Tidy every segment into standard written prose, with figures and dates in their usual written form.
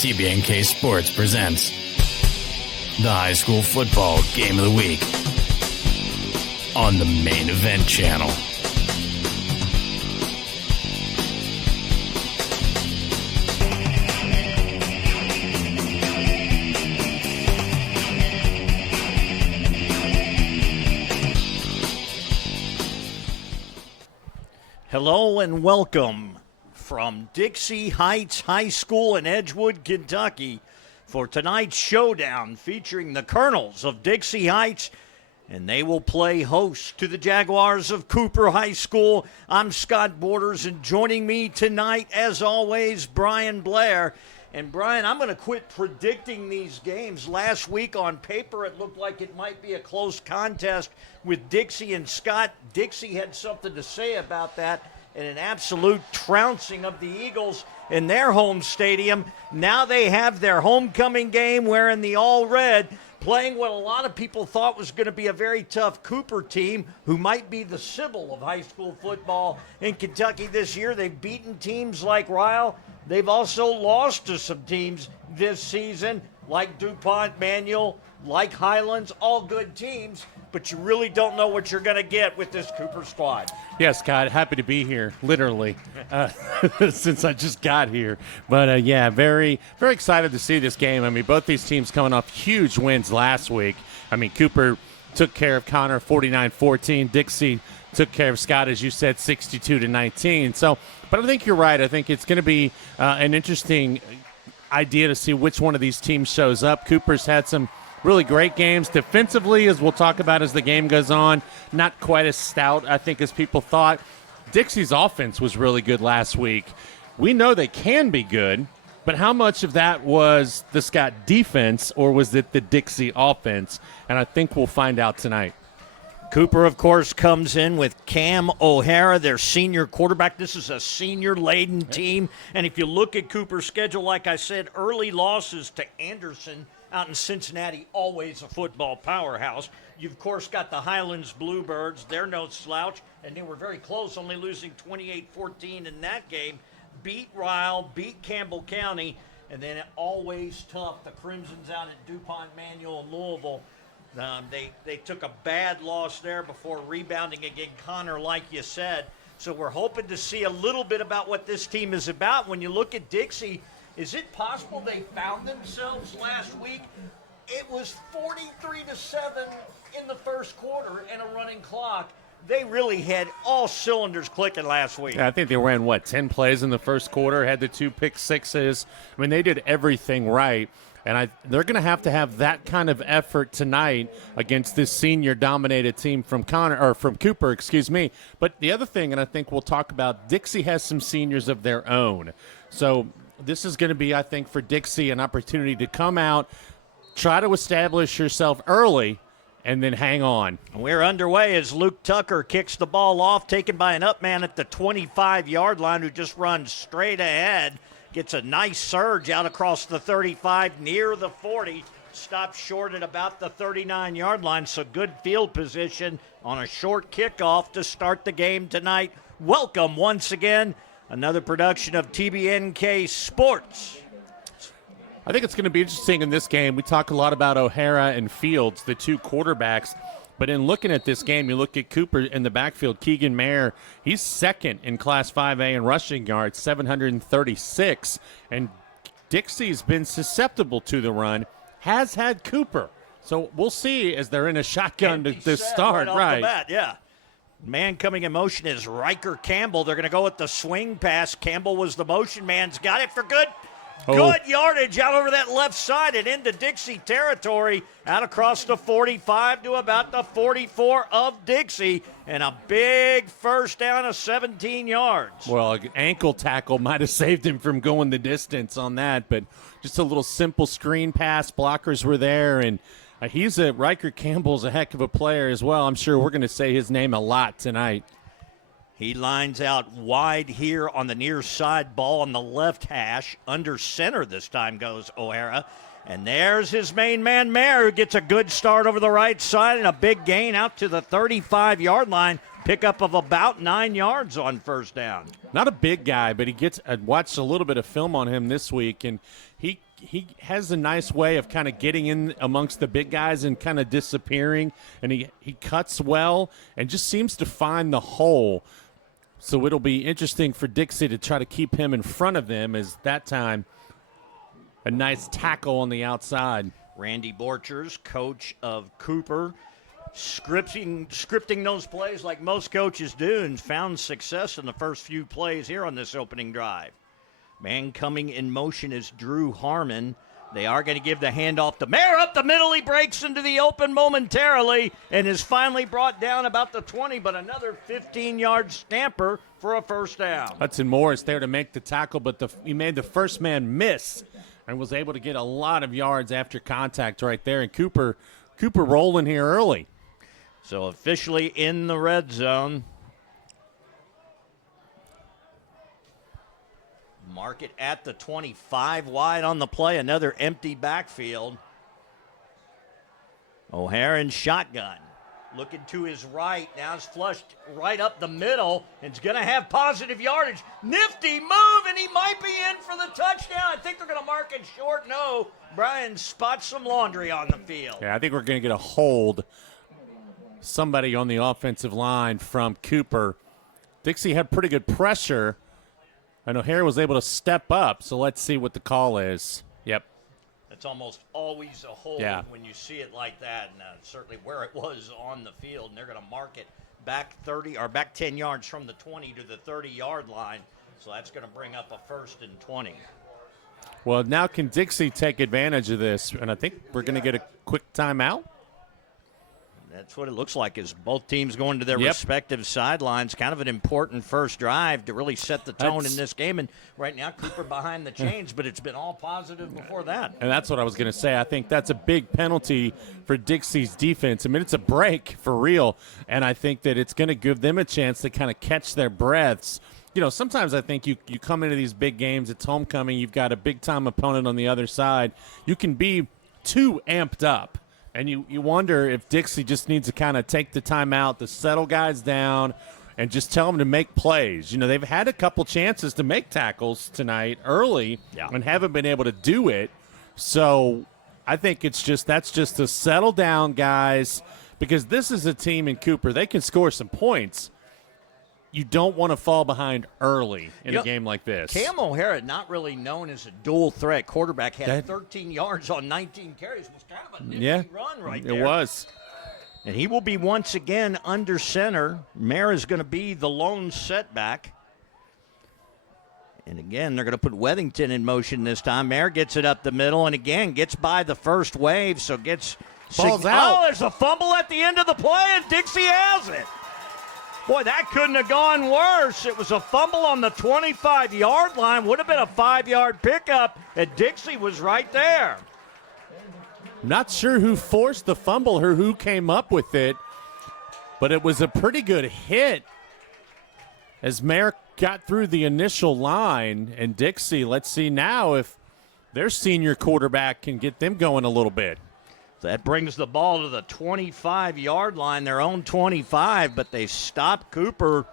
TBNK Sports presents the High School Football Game of the Week on the Main Event Channel. Hello and welcome from Dixie Heights High School in Edgewood, Kentucky, for tonight's showdown featuring the Colonels of Dixie Heights, and they will play host to the Jaguars of Cooper High School. I'm Scott Borders, and joining me tonight, as always, Brian Blair. And Brian, I'm going to quit predicting these games. Last week on paper, it looked like it might be a close contest with Dixie and Scott. Dixie had something to say about that in an absolute trouncing of the Eagles in their home stadium. Now they have their homecoming game wearing the all-red, playing what a lot of people thought was going to be a very tough Cooper team, who might be the Sybil of high school football in Kentucky this year. They've beaten teams like Ryle. They've also lost to some teams this season, like DuPont, Manual, like Highlands, all good teams, but you really don't know what you're going to get with this Cooper squad. Yeah, Scott, happy to be here, literally, since I just got here. But, yeah, very, very excited to see this game. I mean, both these teams coming off huge wins last week. I mean, Cooper took care of Connor 49-14. Dixie took care of Scott, as you said, 62-19. So, but I think you're right. I think it's going to be an interesting idea to see which one of these teams shows up. Cooper's had some really great games defensively, as we'll talk about as the game goes on. Not quite as stout, I think, as people thought. Dixie's offense was really good last week. We know they can be good, but how much of that was the Scott defense, or was it the Dixie offense? And I think we'll find out tonight. Cooper, of course, comes in with Cam O'Hara, their senior quarterback. This is a senior-laden team. And if you look at Cooper's schedule, like I said, early losses to Anderson out in Cincinnati, always a football powerhouse. You've, of course, got the Highlands Bluebirds. They're no slouch, and they were very close, only losing 28-14 in that game. Beat Ryle, beat Campbell County, and then always tough, the Crimsons out at DuPont, Manual, and Louisville. They took a bad loss there before rebounding against Connor, like you said. So we're hoping to see a little bit about what this team is about. When you look at Dixie, is it possible they found themselves last week? It was 43-7 in the first quarter and a running clock. They really had all cylinders clicking last week. Yeah, I think they ran, 10 plays in the first quarter, had the 2 pick sixes. I mean, they did everything right. And they're going to have that kind of effort tonight against this senior-dominated team from Cooper. But the other thing, and I think we'll talk about, Dixie has some seniors of their own. So this is going to be, I think, for Dixie an opportunity to come out, try to establish yourself early, and then hang on. We're underway as Luke Tucker kicks the ball off, taken by an up man at the 25-yard line who just runs straight ahead. Gets a nice surge out across the 35 near the 40. Stops short at about the 39-yard line, so good field position on a short kickoff to start the game tonight. Welcome once again, another production of TBNK Sports. I think it's going to be interesting in this game. We talk a lot about O'Hara and Fields, the two quarterbacks. But in looking at this game, you look at Cooper in the backfield. Keegan Mayer, he's second in Class 5A in rushing yards, 736. And Dixie's been susceptible to the run, has had Cooper. So we'll see as they're in a shotgun to start. Right off the bat, yeah. Man coming in motion is Riker Campbell. They're going to go with the swing pass. Campbell was the motion man's got it for good. Good yardage out over that left side and into Dixie territory, out across the 45 to about the 44 of Dixie, and a big first down of 17 yards. Well, an ankle tackle might have saved him from going the distance on that, but just a little simple screen pass. Blockers were there, and Riker Campbell's a heck of a player as well. I'm sure we're going to say his name a lot tonight. He lines out wide here on the near side, ball on the left hash. Under center this time goes O'Hara. And there's his main man, Mayer, who gets a good start over the right side and a big gain out to the 35-yard line. Pickup of about 9 yards on first down. Not a big guy, but he gets – I watched a little bit of film on him this week, and he he has a nice way of kind of getting in amongst the big guys and kind of disappearing, and he cuts well and just seems to find the hole. So it'll be interesting for Dixie to try to keep him in front of them, as that time a nice tackle on the outside. Randy Borchers, coach of Cooper, scripting those plays like most coaches do, and found success in the first few plays here on this opening drive. Man coming in motion is Drew Harmon. They are going to give the handoff to Mayer up the middle. He breaks into the open momentarily and is finally brought down about the 20, but another 15-yard stamper for a first down. Hudson Morris there to make the tackle, but he made the first man miss and was able to get a lot of yards after contact right there. And Cooper rolling here early. So officially in the red zone. Mark it at the 25, wide on the play. Another empty backfield. O'Hara shotgun. Looking to his right. Now it's flushed right up the middle. It's going to have positive yardage. Nifty move, and he might be in for the touchdown. I think they're going to mark it short. No, Brian spots some laundry on the field. Yeah, I think we're going to get a hold. Somebody on the offensive line from Cooper. Dixie had pretty good pressure, and O'Hara was able to step up, so let's see what the call is. Yep. It's almost always a hold when you see it like that, and certainly where it was on the field. And they're going to mark it back 30 or back 10 yards from the 20 to the 30-yard line. So that's going to bring up a 1st and 20. Well, now can Dixie take advantage of this? And I think we're going to get a quick timeout. That's what it looks like, is both teams going to their respective sidelines. Kind of an important first drive to really set the tone in this game. And right now, Cooper behind the chains, but it's been all positive before that. And that's what I was going to say. I think that's a big penalty for Dixie's defense. I mean, it's a break for real, and I think that it's going to give them a chance to kind of catch their breaths. You know, sometimes I think you come into these big games, it's homecoming, you've got a big-time opponent on the other side. You can be too amped up. And you wonder if Dixie just needs to kind of take the time out to settle guys down and just tell them to make plays. You know, they've had a couple chances to make tackles tonight early and haven't been able to do it. So I think that's just to settle down, guys, because this is a team in Cooper. They can score some points. You don't want to fall behind early in a game like this. Cam O'Hara, not really known as a dual threat quarterback, had 13 yards on 19 carries. It was kind of a nifty run right there. It was. And he will be once again under center. Mayer is going to be the lone setback. And again, they're going to put Weathington in motion this time. Mayer gets it up the middle and again gets by the first wave, so gets balls out. Oh, there's a fumble at the end of the play, and Dixie has it. Boy, that couldn't have gone worse. It was a fumble on the 25-yard line. Would have been a 5-yard pickup, and Dixie was right there. Not sure who forced the fumble or who came up with it, but it was a pretty good hit as Mayer got through the initial line. And Dixie, let's see now if their senior quarterback can get them going a little bit. That brings the ball to the 25-yard line, their own 25, but they stop Cooper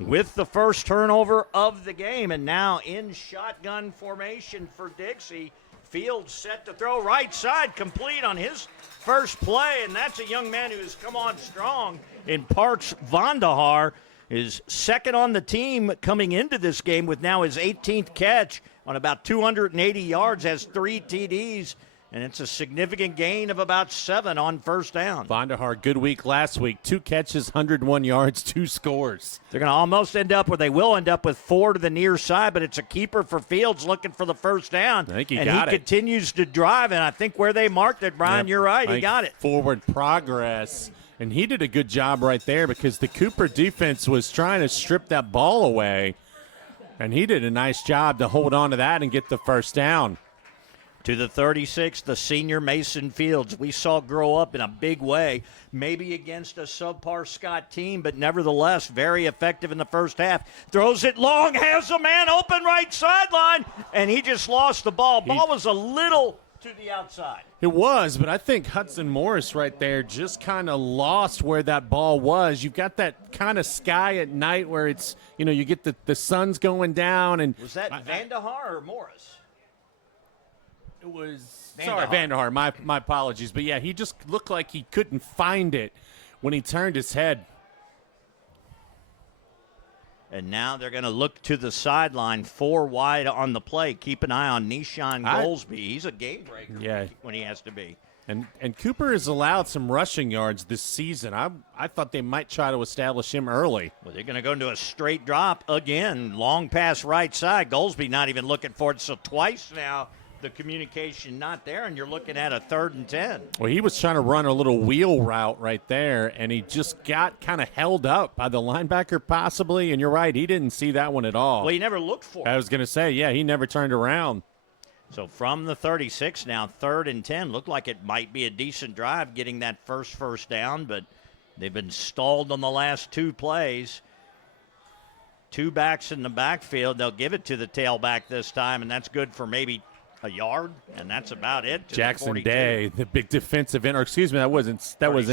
with the first turnover of the game. And now in shotgun formation for Dixie. Fields set to throw right side, complete on his first play, and that's a young man who has come on strong in Parks Vandahar, is second on the team coming into this game with now his 18th catch on about 280 yards, has 3 TDs. And it's a significant gain of about 7 on first down. Vandahar, good week last week. 2 catches, 101 yards, 2 scores. They're going to almost end up, or they will end up with 4 to the near side, but it's a keeper for Fields looking for the first down. I think he got it. And he continues to drive, and I think where they marked it, Brian, you're right, he got it. Forward progress. And he did a good job right there because the Cooper defense was trying to strip that ball away. And he did a nice job to hold on to that and get the first down. To the 36, the senior Mason Fields we saw grow up in a big way, maybe against a subpar Scott team, but nevertheless very effective in the first half. Throws it long, has a man open right sideline, and he just lost the ball. Ball was a little to the outside. It was, but I think Hudson Morris right there just kind of lost where that ball was. You've got that kind of sky at night where it's, you know, you get the sun's going down. And was that Vandahar or Morris? It was Vanderhart. Vanderhart. My apologies, but yeah, he just looked like he couldn't find it when he turned his head. And now they're going to look to the sideline, 4 wide on the play. Keep an eye on Nishan Goldsby. He's a game breaker when he has to be. And Cooper has allowed some rushing yards this season. I thought they might try to establish him early. Well, they're going to go into a straight drop again. Long pass right side. Goldsby not even looking for it. So twice now the communication not there, and you're looking at a 3rd and 10. Well, he was trying to run a little wheel route right there, and he just got kind of held up by the linebacker possibly. And you're right, he didn't see that one at all. Well, he never looked for it. I was going to say, yeah, he never turned around. So from the 36 now, 3rd and 10. Looked like it might be a decent drive getting that first down, but they've been stalled on the last 2 plays. 2 backs in the backfield. They'll give it to the tailback this time, and that's good for maybe a yard, and that's about it. Jackson Day, the big defensive end, or excuse me, that wasn't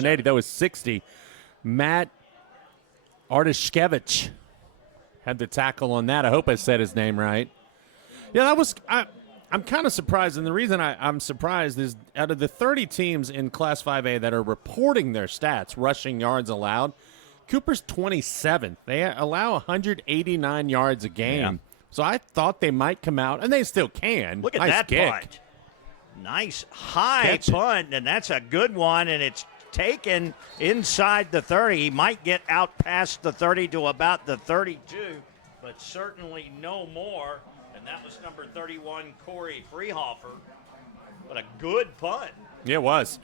80, that was 60. Matt Artishkevich had the tackle on that. I hope I said his name right. Yeah, that was I'm kind of surprised, and the reason I'm surprised is out of the 30 teams in Class 5A that are reporting their stats, rushing yards allowed, Cooper's 27th. They allow 189 yards a game. Yeah. So I thought they might come out, and they still can. Look at nice that kick. punt. Nice high punt, and that's a good one, and it's taken inside the 30. He might get out past the 30 to about the 32, but certainly no more. And that was number 31, Corey Freehofer. But a good punt. Yeah, it was.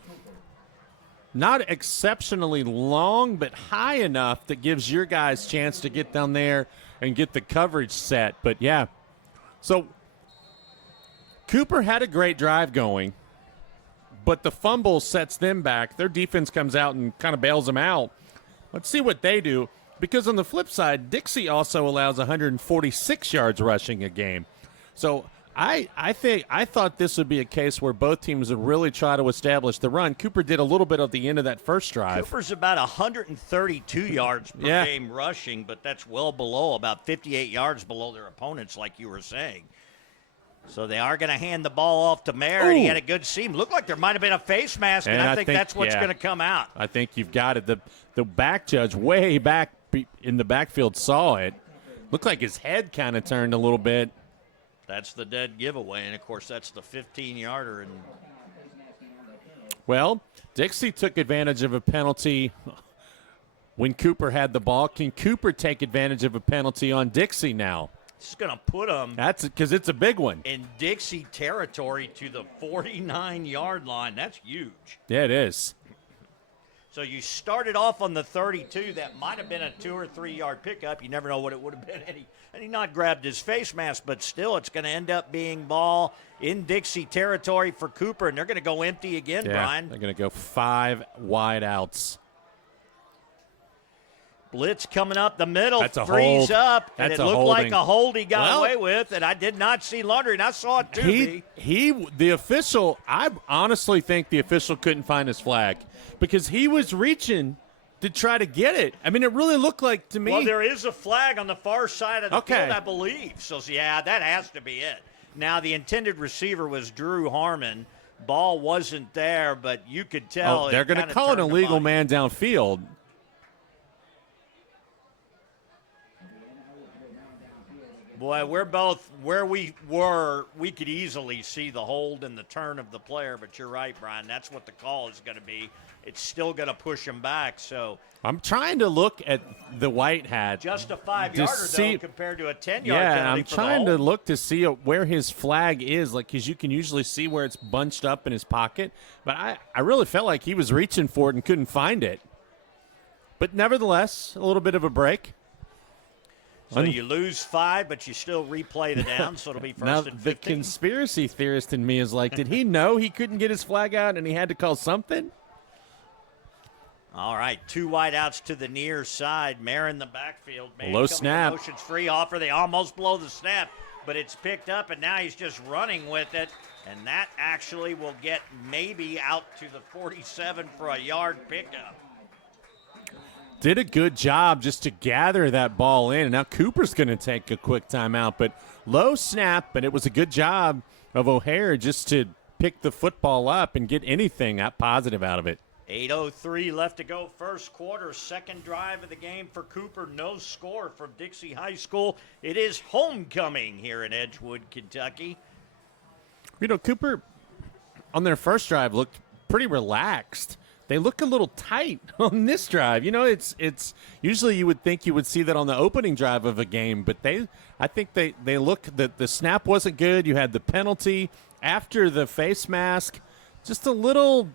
Not exceptionally long, but high enough that gives your guys a chance to get down there and get the coverage set. But, yeah. So, Cooper had a great drive going, but the fumble sets them back. Their defense comes out and kind of bails them out. Let's see what they do. Because on the flip side, Dixie also allows 146 yards rushing a game. So I thought this would be a case where both teams would really try to establish the run. Cooper did a little bit of the end of that first drive. Cooper's about 132 yards per game rushing, but that's well below, about 58 yards below their opponents, like you were saying. So they are going to hand the ball off to Mayer, and he had a good seam. Looked like there might have been a face mask, and I think that's what's going to come out. I think you've got it. The back judge way back in the backfield saw it. Looked like his head kind of turned a little bit. That's the dead giveaway, and, of course, that's the 15-yarder. And well, Dixie took advantage of a penalty when Cooper had the ball. Can Cooper take advantage of a penalty on Dixie now? It's going to put them. That's because it's a big one. In Dixie territory to the 49-yard line. That's huge. Yeah, it is. So you started off on the 32. That might have been a 2 or 3 yard pickup. You never know what it would have been. And he not grabbed his face mask, but still it's going to end up being ball in Dixie territory for Cooper, and they're going to go empty again, Brian. They're going to go 5 wide outs. Blitz coming up the middle, That's a freeze hold. up, and That's it a looked holding. like a hold he got away with, and I did not see Laundry, and I saw it too. The official, I honestly think the official couldn't find his flag because he was reaching to try to get it. I mean, it really looked like to me. Well, there is a flag on the far side of the field, I believe. So, yeah, that has to be it. Now, the intended receiver was Drew Harmon. Ball wasn't there, but you could tell. They're going to call an illegal man downfield. Boy, we're both where we were. We could easily see the hold and the turn of the player, but you're right, Brian. That's what the call is going to be. It's still going to push him back. So I'm trying to look at the white hat. Just a 5-yarder, though, compared to a 10-yard penalty. Yeah, I'm trying to look to see where his flag is, like, because you can usually see where it's bunched up in his pocket. But I really felt like he was reaching for it and couldn't find it. But nevertheless, a little bit of a break. So you lose 5, but you still replay the down, so it'll be first and 15. The conspiracy theorist in me is like, did he know he couldn't get his flag out and he had to call something? All right, 2 wide outs to the near side. Mayer in the backfield. Low snap. Motion's free offer. They almost blow the snap, but it's picked up, and now he's just running with it. And that actually will get maybe out to the 47 for a yard pickup. Did a good job just to gather that ball in. And now Cooper's going to take a quick timeout. But low snap, but it was a good job of O'Hare just to pick the football up and get anything positive out of it. 8:03 left to go, first quarter, second drive of the game for Cooper. No score from Dixie High School. It is homecoming here in Edgewood, Kentucky. You know, Cooper on their first drive looked pretty relaxed. They look a little tight on this drive. You know, it's usually you would think you would see that on the opening drive of a game, but I think they look the snap wasn't good. You had the penalty after the face mask. Just a little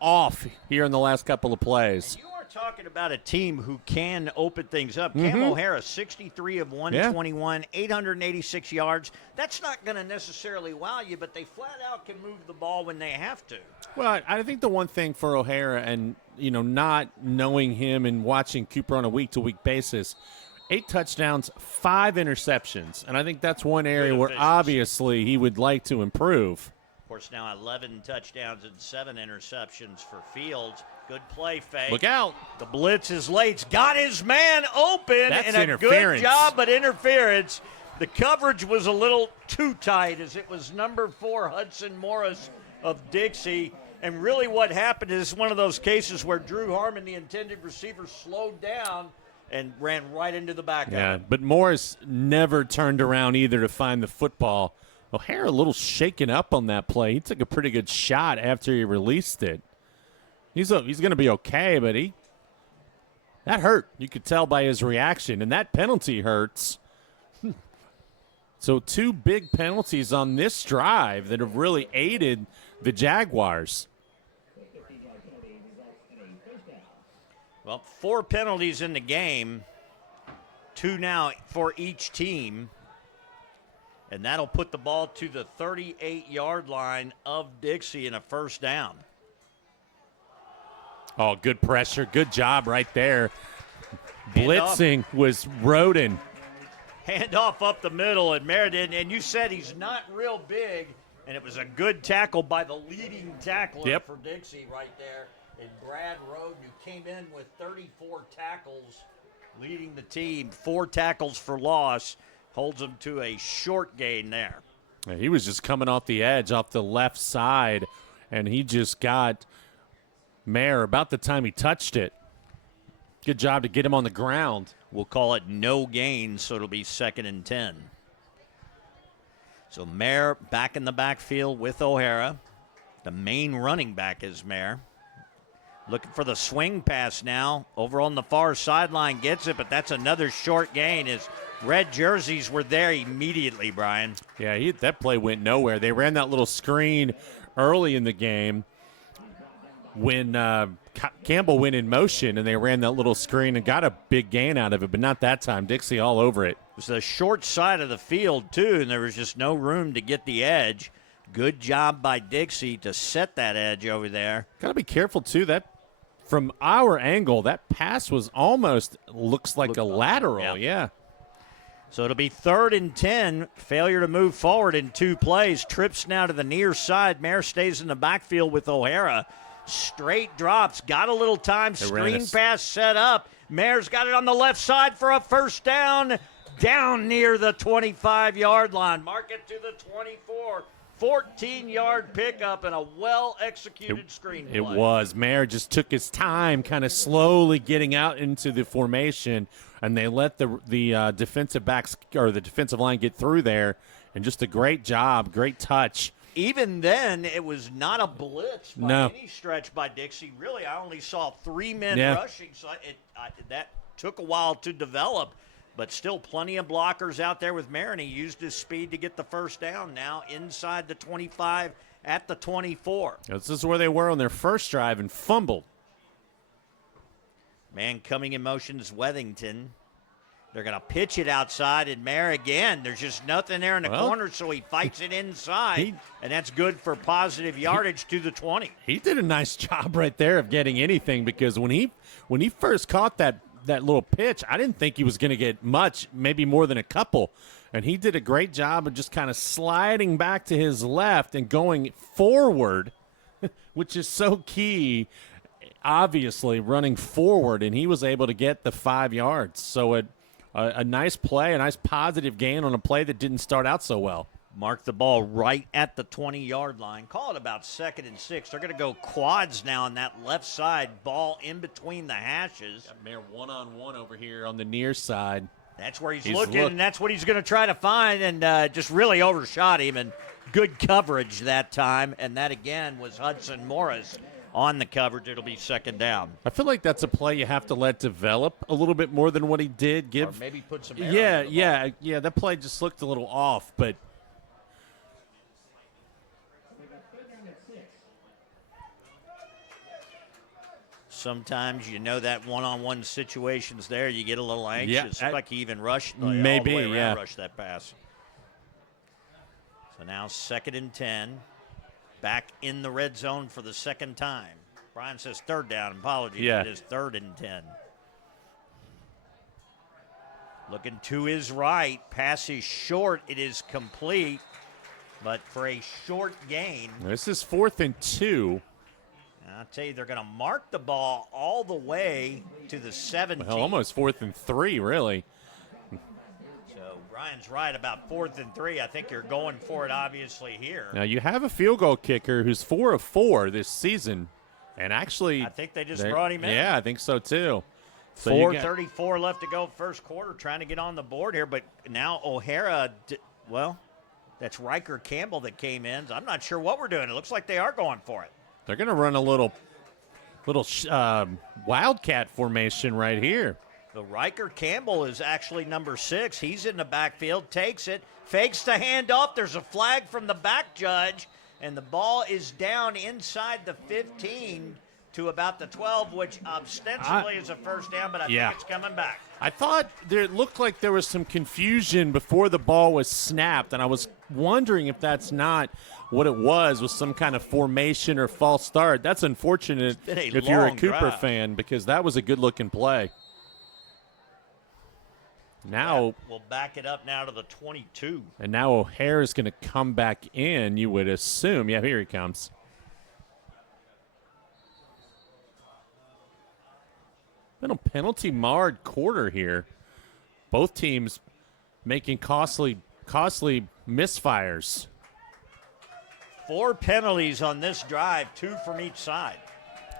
off here in the last couple of plays. And you are talking about a team who can open things up. Cam O'Hara, 63 of 121, 886 yards. That's not going to necessarily wow you, but they flat out can move the ball when they have to. Well, I think the one thing for O'Hara, and not knowing him and watching Cooper on a week-to-week basis, 8 touchdowns, 5 interceptions, and I think that's one area where obviously he would like to improve. Of course, now 11 touchdowns and 7 interceptions for Fields. Good play, fake. Look out. The blitz is late. Got his man open. That's and a interference. Good job, but interference. The coverage was a little too tight as it was number 4, Hudson Morris of Dixie. And really what happened is one of those cases where Drew Harmon, the intended receiver, slowed down and ran right into the back of it. But Morris never turned around either to find the football. O'Hara a little shaken up on that play. He took a pretty good shot after he released it. He's going to be okay, but that hurt. You could tell by his reaction, and that penalty hurts. So 2 big penalties on this drive that have really aided the Jaguars. Well, 4 penalties in the game, 2 now for each team. And that'll put the ball to the 38-yard line of Dixie in a first down. Oh, good pressure. Good job right there. Blitzing was Roden. Handoff up the middle, and Meriden, and you said he's not real big, and it was a good tackle by the leading tackler for Dixie right there. And Brad Roden, who came in with 34 tackles, leading the team, 4 tackles for loss. Holds him to a short gain there. Yeah, he was just coming off the edge, off the left side, and he just got Mayer about the time he touched it. Good job to get him on the ground. We'll call it no gain, so it'll be 2nd and 10. So Mayer back in the backfield with O'Hara. The main running back is Mayer. Looking for the swing pass now. Over on the far sideline, gets it, but that's another short gain as red jerseys were there immediately, Brian. Yeah, that play went nowhere. They ran that little screen early in the game when Campbell went in motion, and they ran that little screen and got a big gain out of it, but not that time. Dixie all over it. It was the short side of the field, too, and there was just no room to get the edge. Good job by Dixie to set that edge over there. Got to be careful, too. That from our angle, that pass was almost looks like a lateral. Yeah. So it'll be 3rd and 10. Failure to move forward in 2 plays. Trips now to the near side. Mayer stays in the backfield with O'Hara. Straight drops. Got a little time. Screen pass set up. Mayer's got it on the left side for a first down. Down near the 25-yard line. Mark it to the 24. 14-yard pickup and a well-executed screen play. It was. Mayer just took his time kind of slowly getting out into the formation, and they let the defensive backs or the defensive line get through there, and just a great job, great touch. Even then, it was not a blitz by any stretch by Dixie. Really, I only saw 3 men rushing, so that took a while to develop. But still plenty of blockers out there with Mayer, and he used his speed to get the first down now inside the 25 at the 24. This is where they were on their first drive and fumbled. Man coming in motion is Wethington. They're going to pitch it outside, and Mayer again. There's just nothing there in the corner, so he fights it inside, and that's good for positive yardage to the 20. He did a nice job right there of getting anything, because when he first caught that little pitch, I didn't think he was going to get much, maybe more than a couple. And he did a great job of just kind of sliding back to his left and going forward, which is so key, obviously, running forward. And he was able to get the 5 yards. So a nice play, a nice positive gain on a play that didn't start out so well. Mark the ball right at the 20-yard line. Call it about 2nd and 6. They're going to go quads now on that left side. Ball in between the hashes. Got Mayor one-on-one over here on the near side. That's where he's looking, and that's what he's going to try to find, and just really overshot him, and good coverage that time. And that, again, was Hudson Morris on the coverage. It'll be 2nd down. I feel like that's a play you have to let develop a little bit more than what he did. Or maybe put some air on the ball. Yeah. That play just looked a little off, but sometimes that one-on-one situation's there. You get a little anxious. Yeah, Like he even rushed maybe, all the way around, yeah. rushed that pass. So now 2nd and 10. Back in the red zone for the 2nd time. Brian says 3rd down. Apologies. Yeah. It is 3rd and 10. Looking to his right. Pass is short. It is complete. But for a short gain. This is 4th and 2. I'll tell you, they're going to mark the ball all the way to the 17. Well, almost 4th and 3, really. So Brian's right about 4th and 3. I think you're going for it, obviously, here. Now, you have a field goal kicker who's 4 of 4 this season. And actually, I think they just brought him in. Yeah, I think so, too. So 4:34 left to go first quarter, trying to get on the board here. But now O'Hara, that's Riker Campbell that came in. I'm not sure what we're doing. It looks like they are going for it. They're going to run a little wildcat formation right here. The Riker Campbell is actually number 6. He's in the backfield, takes it, fakes the handoff. There's a flag from the back judge, and the ball is down inside the 15 to about the 12, which ostensibly is a first down, but I think it's coming back. I thought it looked like there was some confusion before the ball was snapped, and I was wondering if that's not what it was some kind of formation or false start. That's unfortunate if you're a Cooper fan, because that was a good-looking play. Now we'll back it up now to the 22. And now O'Hare is going to come back in, you would assume. Yeah, here he comes. Been a penalty-marred quarter here. Both teams making costly misfires. 4 penalties on this drive, 2 from each side.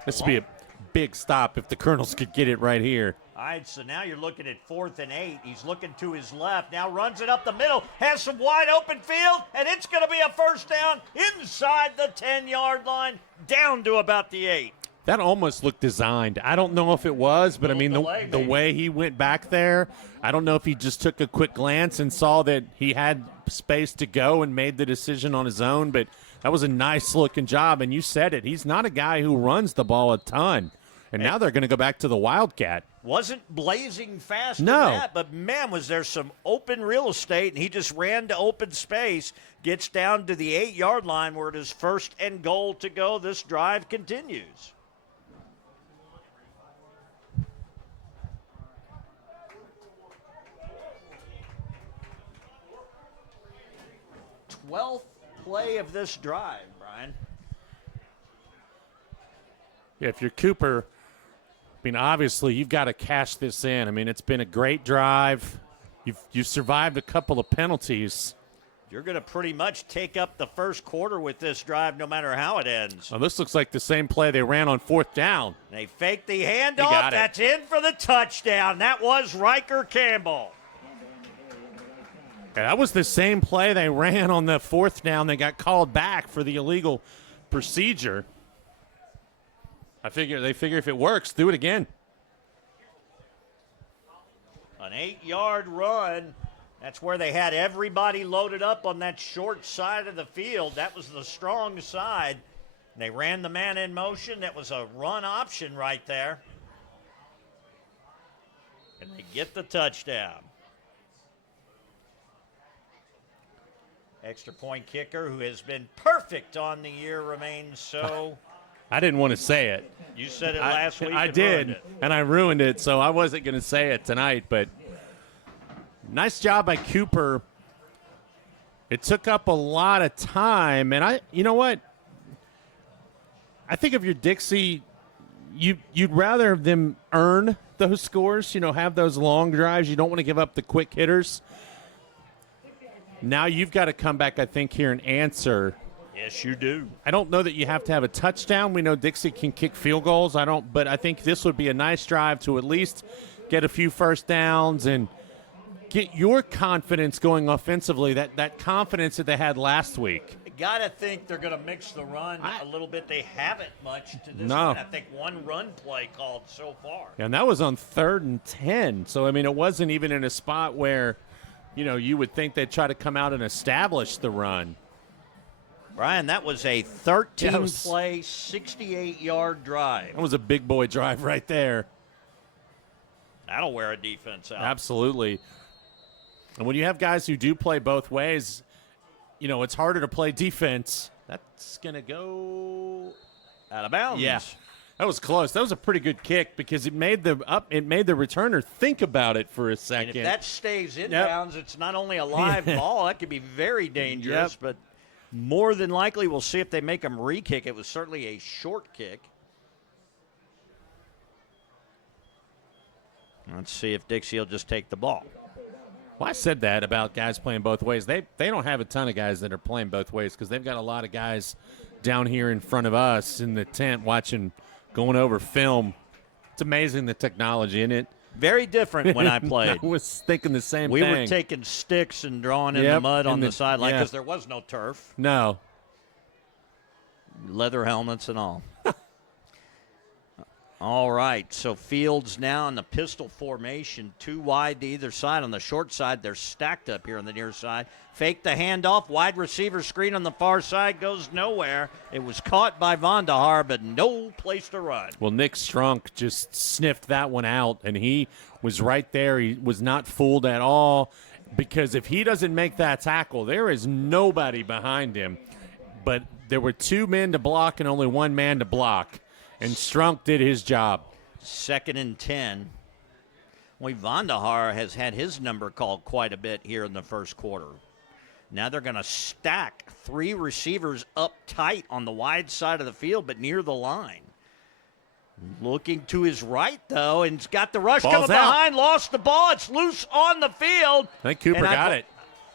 This would be a big stop if the Colonels could get it right here. All right, so now you're looking at 4th and 8. He's looking to his left. Now runs it up the middle, has some wide open field, and it's going to be a first down inside the 10-yard line, down to about the 8. That almost looked designed. I don't know if it was, but I mean, the way he went back there, I don't know if he just took a quick glance and saw that he had space to go and made the decision on his own, but that was a nice-looking job, and you said it. He's not a guy who runs the ball a ton, and now they're going to go back to the Wildcat. Wasn't blazing fast in that, but, man, was there some open real estate, and he just ran to open space, gets down to the 8-yard line where it is 1st and goal to go. This drive continues. 12th play of this drive, Brian. Yeah, if you're Cooper, I mean, obviously you've got to cash this in. I mean, it's been a great drive. You've survived a couple of penalties. You're going to pretty much take up the first quarter with this drive no matter how it ends. Well, this looks like the same play they ran on 4th down. They faked the handoff. That's in for the touchdown. That was Riker Campbell. Yeah, that was the same play they ran on the 4th down. They got called back for the illegal procedure. They figure if it works, do it again. An 8-yard run. That's where they had everybody loaded up on that short side of the field. That was the strong side. They ran the man in motion. That was a run option right there. And they get the touchdown. Extra point kicker, who has been perfect on the year, remains so. I didn't want to say it. You said it last week. I did, and I ruined it, so I wasn't going to say it tonight. But nice job by Cooper. It took up a lot of time, and you know what? I think if you're Dixie, you'd rather them earn those scores. Have those long drives. You don't want to give up the quick hitters. Now you've got to come back, I think, here and answer. Yes, you do. I don't know that you have to have a touchdown. We know Dixie can kick field goals. But I think this would be a nice drive to at least get a few first downs and get your confidence going offensively, that confidence that they had last week. You got to think they're going to mix the run a little bit. They haven't much to this No. point. I think one run play called so far. And that was on 3rd and 10. So, I mean, it wasn't even in a spot where, you would think they'd try to come out and establish the run. Brian, that was a 13-play, 68-yard drive. That was a big boy drive right there. That'll wear a defense out. Absolutely. And when you have guys who do play both ways, it's harder to play defense. That's going to go out of bounds. Yeah. That was close. That was a pretty good kick because it made the returner think about it for a second. And if that stays in bounds, it's not only a live ball. That could be very dangerous, but more than likely we'll see if they make them re-kick. It was certainly a short kick. Let's see if Dixie will just take the ball. Well, I said that about guys playing both ways. They don't have a ton of guys that are playing both ways because they've got a lot of guys down here in front of us in the tent going over film. It's amazing the technology in it. Very different when I played. I was thinking the same thing. We were taking sticks and drawing in the mud on the sideline because there was no turf. No. Leather helmets and all. All right, so Fields now in the pistol formation, 2 wide to either side. On the short side, they're stacked up here on the near side. Fake the handoff, wide receiver screen on the far side, goes nowhere. It was caught by Vandahar, but no place to run. Well, Nick Strunk just sniffed that one out, and he was right there. He was not fooled at all because if he doesn't make that tackle, there is nobody behind him. But there were 2 men to block and only 1 man to block. And Strunk did his job. 2nd and 10. Well, Vandahar has had his number called quite a bit here in the first quarter. Now they're going to stack 3 receivers up tight on the wide side of the field, but near the line. Looking to his right, though, and he's got the rush coming behind. Lost the ball. It's loose on the field. I think Cooper got it.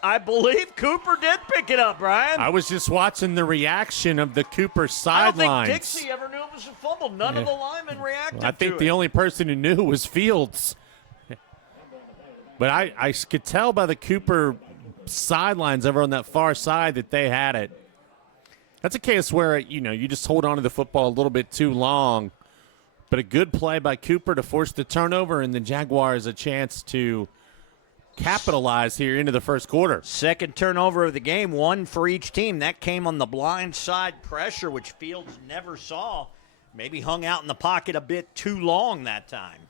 I believe Cooper did pick it up, Brian. I was just watching the reaction of the Cooper sidelines. I don't think Dixie ever knew it was a fumble. None of the linemen reacted to it. I think the only person who knew was Fields. But I could tell by the Cooper sidelines over on that far side that they had it. That's a case where, you just hold on to the football a little bit too long. But a good play by Cooper to force the turnover, and the Jaguars a chance to capitalize here into the first quarter. 2nd turnover of the game, 1 for each team. That came on the blind side pressure, which Fields never saw. Maybe hung out in the pocket a bit too long that time.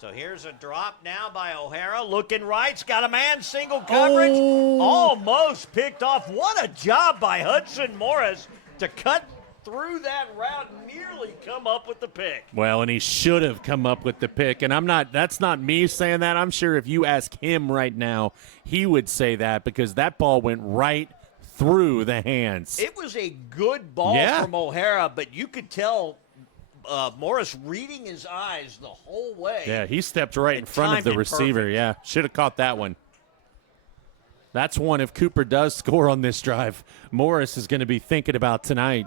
So here's a drop now by O'Hara. Looking right's got a man, single coverage. Almost picked off. What a job by Hudson Morris to cut through that route, nearly come up with the pick. Well, and he should have come up with the pick. And that's not me saying that. I'm sure if you ask him right now, he would say that because that ball went right through the hands. It was a good ball from O'Hara, but you could tell Morris reading his eyes the whole way. Yeah, he stepped right in front of the receiver. Perfect. Yeah, should have caught that one. That's one if Cooper does score on this drive, Morris is going to be thinking about tonight.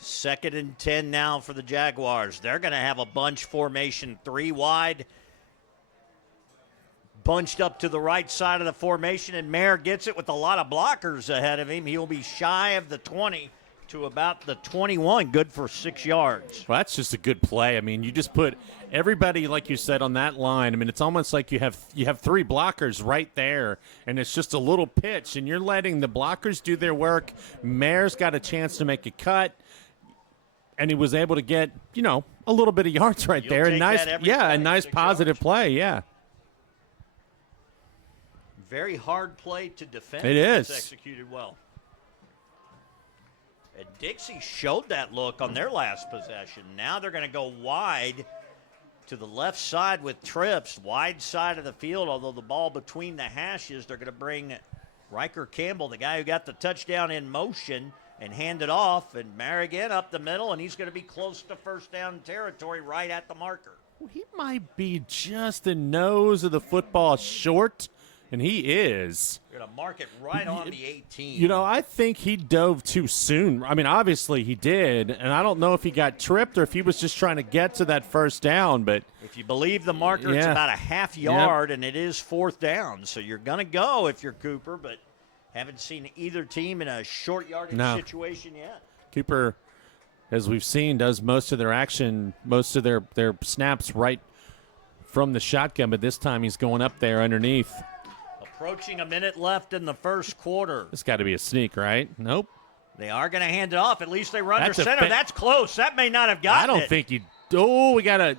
2nd and 10 now for the Jaguars. They're going to have a bunch formation, 3 wide. Bunched up to the right side of the formation, and Mayer gets it with a lot of blockers ahead of him. He'll be shy of the 20 to about the 21, good for 6 yards. Well, that's just a good play. I mean, you just put everybody, like you said, on that line. I mean, it's almost like you have 3 blockers right there, and it's just a little pitch, and you're letting the blockers do their work. Mayer's got a chance to make a cut. And he was able to get, a little bit of yards right there. A nice positive play, yeah. Very hard play to defend. It is. It's executed well. And Dixie showed that look on their last possession. Now they're going to go wide to the left side with trips, wide side of the field, although the ball between the hashes, they're going to bring Riker Campbell, the guy who got the touchdown in motion, and hand it off, and Marigan up the middle, and he's going to be close to first down territory right at the marker. Well, he might be just the nose of the football short, and he is. They're going to mark it right on the 18. You know, I think he dove too soon. I mean, obviously he did, and I don't know if he got tripped or if he was just trying to get to that first down. But if you believe the marker, it's about a half yard, and it is fourth down. So you're going to go if you're Cooper, but haven't seen either team in a short yardage situation yet. Cooper, as we've seen, does most of their action, most of their snaps right from the shotgun, but this time he's going up there underneath. Approaching a minute left in the first quarter. It's got to be a sneak, right? Nope. They are going to hand it off. At least they run to center. That's close. That may not have gotten it. I don't think you. Oh, we got a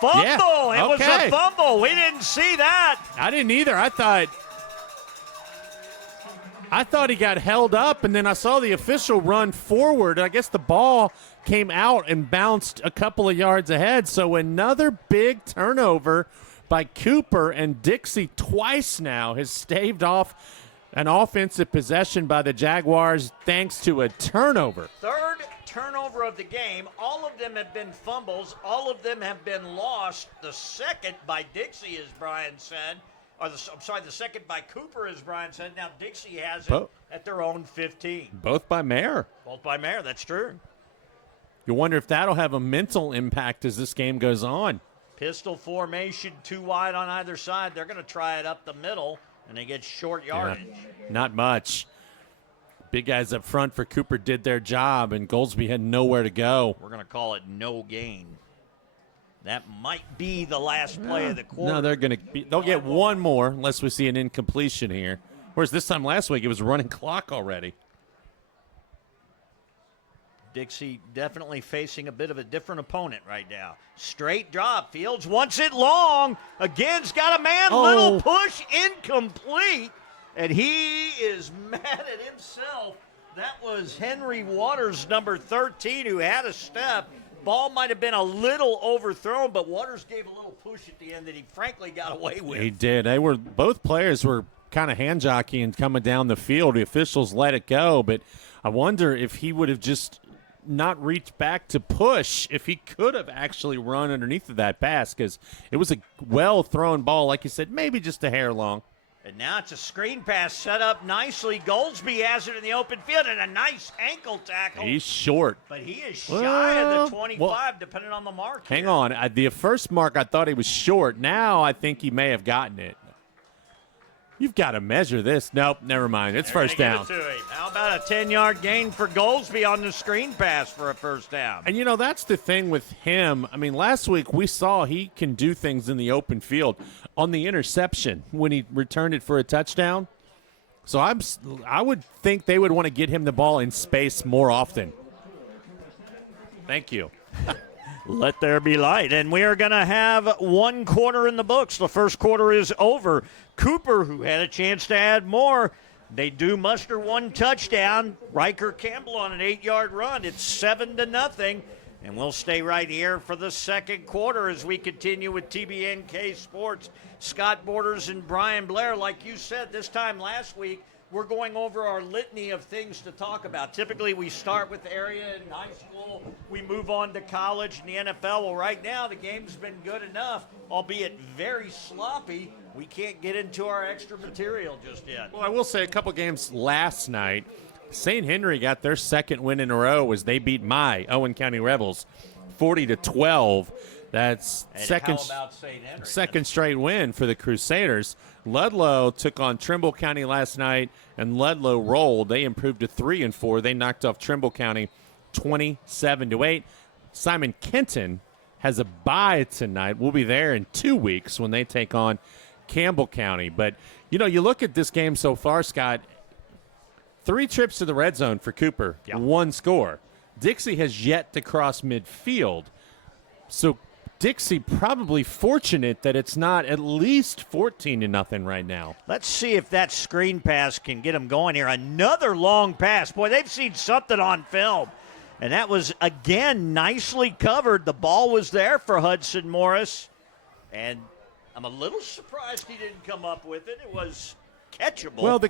fumble. Yeah, it was a fumble. We didn't see that. I didn't either. I thought he got held up, and then I saw the official run forward. I guess the ball came out and bounced a couple of yards ahead. So another big turnover by Cooper, and Dixie twice now has staved off an offensive possession by the Jaguars thanks to a turnover. Third turnover of the game. All of them have been fumbles. All of them have been lost. The second by Dixie, as Brian said. The second by Cooper, as Brian said. Now Dixie has it at their own 15. Both by Mayer. Both by Mayer, that's true. You wonder if that'll have a mental impact as this game goes on. Pistol formation, 2 wide on either side. They're going to try it up the middle, and they get short yardage. Yeah, not much. Big guys up front for Cooper did their job, and Goldsby had nowhere to go. We're going to call it no gain. That might be the last play of the quarter. No, they'll get one more unless we see an incompletion here. Whereas this time last week, it was running clock already. Dixie definitely facing a bit of a different opponent right now. Straight drop. Fields wants it long. Again's got a man. Little push. Incomplete. And he is mad at himself. That was Henry Waters, number 13, who had a step. Ball might have been a little overthrown, but Waters gave a little push at the end that he frankly got away with. He did. Both players were kind of hand jockeying coming down the field. The officials let it go, but I wonder if he would have just not reached back to push, if he could have actually run underneath of that pass, because it was a well-thrown ball, like you said, maybe just a hair long. And now it's a screen pass set up nicely. Goldsby has it in the open field, and a nice ankle tackle. He's short. But he is shy of the 25, depending on the mark. Hang on. The first mark, I thought he was short. Now I think he may have gotten it. You've got to measure this. Nope, never mind. It's first down. How about a 10-yard gain for Goldsby on the screen pass for a first down? And, that's the thing with him. I mean, last week we saw he can do things in the open field. On the interception when he returned it for a touchdown. So I would think they would want to get him the ball in space more often. Thank you. Let there be light. And we are going to have one quarter in the books. The first quarter is over. Cooper, who had a chance to add more, they do muster one touchdown. Riker Campbell on an 8-yard run. It's 7-0. And we'll stay right here for the second quarter as we continue with TBNK Sports. Scott Borders and Brian Blair. Like you said, this time last week, we're going over our litany of things to talk about. Typically, we start with area in high school. We move on to college and the NFL. Well, right now, the game's been good enough, albeit very sloppy. We can't get into our extra material just yet. Well, I will say a couple games last night. St. Henry got their second win in a row as they beat my Owen County Rebels 40-12. That's second straight win for the Crusaders. Ludlow took on Trimble County last night, and Ludlow rolled. They improved to 3-4. They knocked off Trimble County 27-8. Simon Kenton has a bye tonight. We'll be there in 2 weeks when they take on Campbell County. But, you look at this game so far, Scott, 3 trips to the red zone for Cooper, 1 score. Dixie has yet to cross midfield. So Dixie probably fortunate that it's not at least 14-0 right now. Let's see if that screen pass can get them going here. Another long pass. Boy, they've seen something on film. And that was, again, nicely covered. The ball was there for Hudson Morris. And I'm a little surprised he didn't come up with it. It was catchable. Well,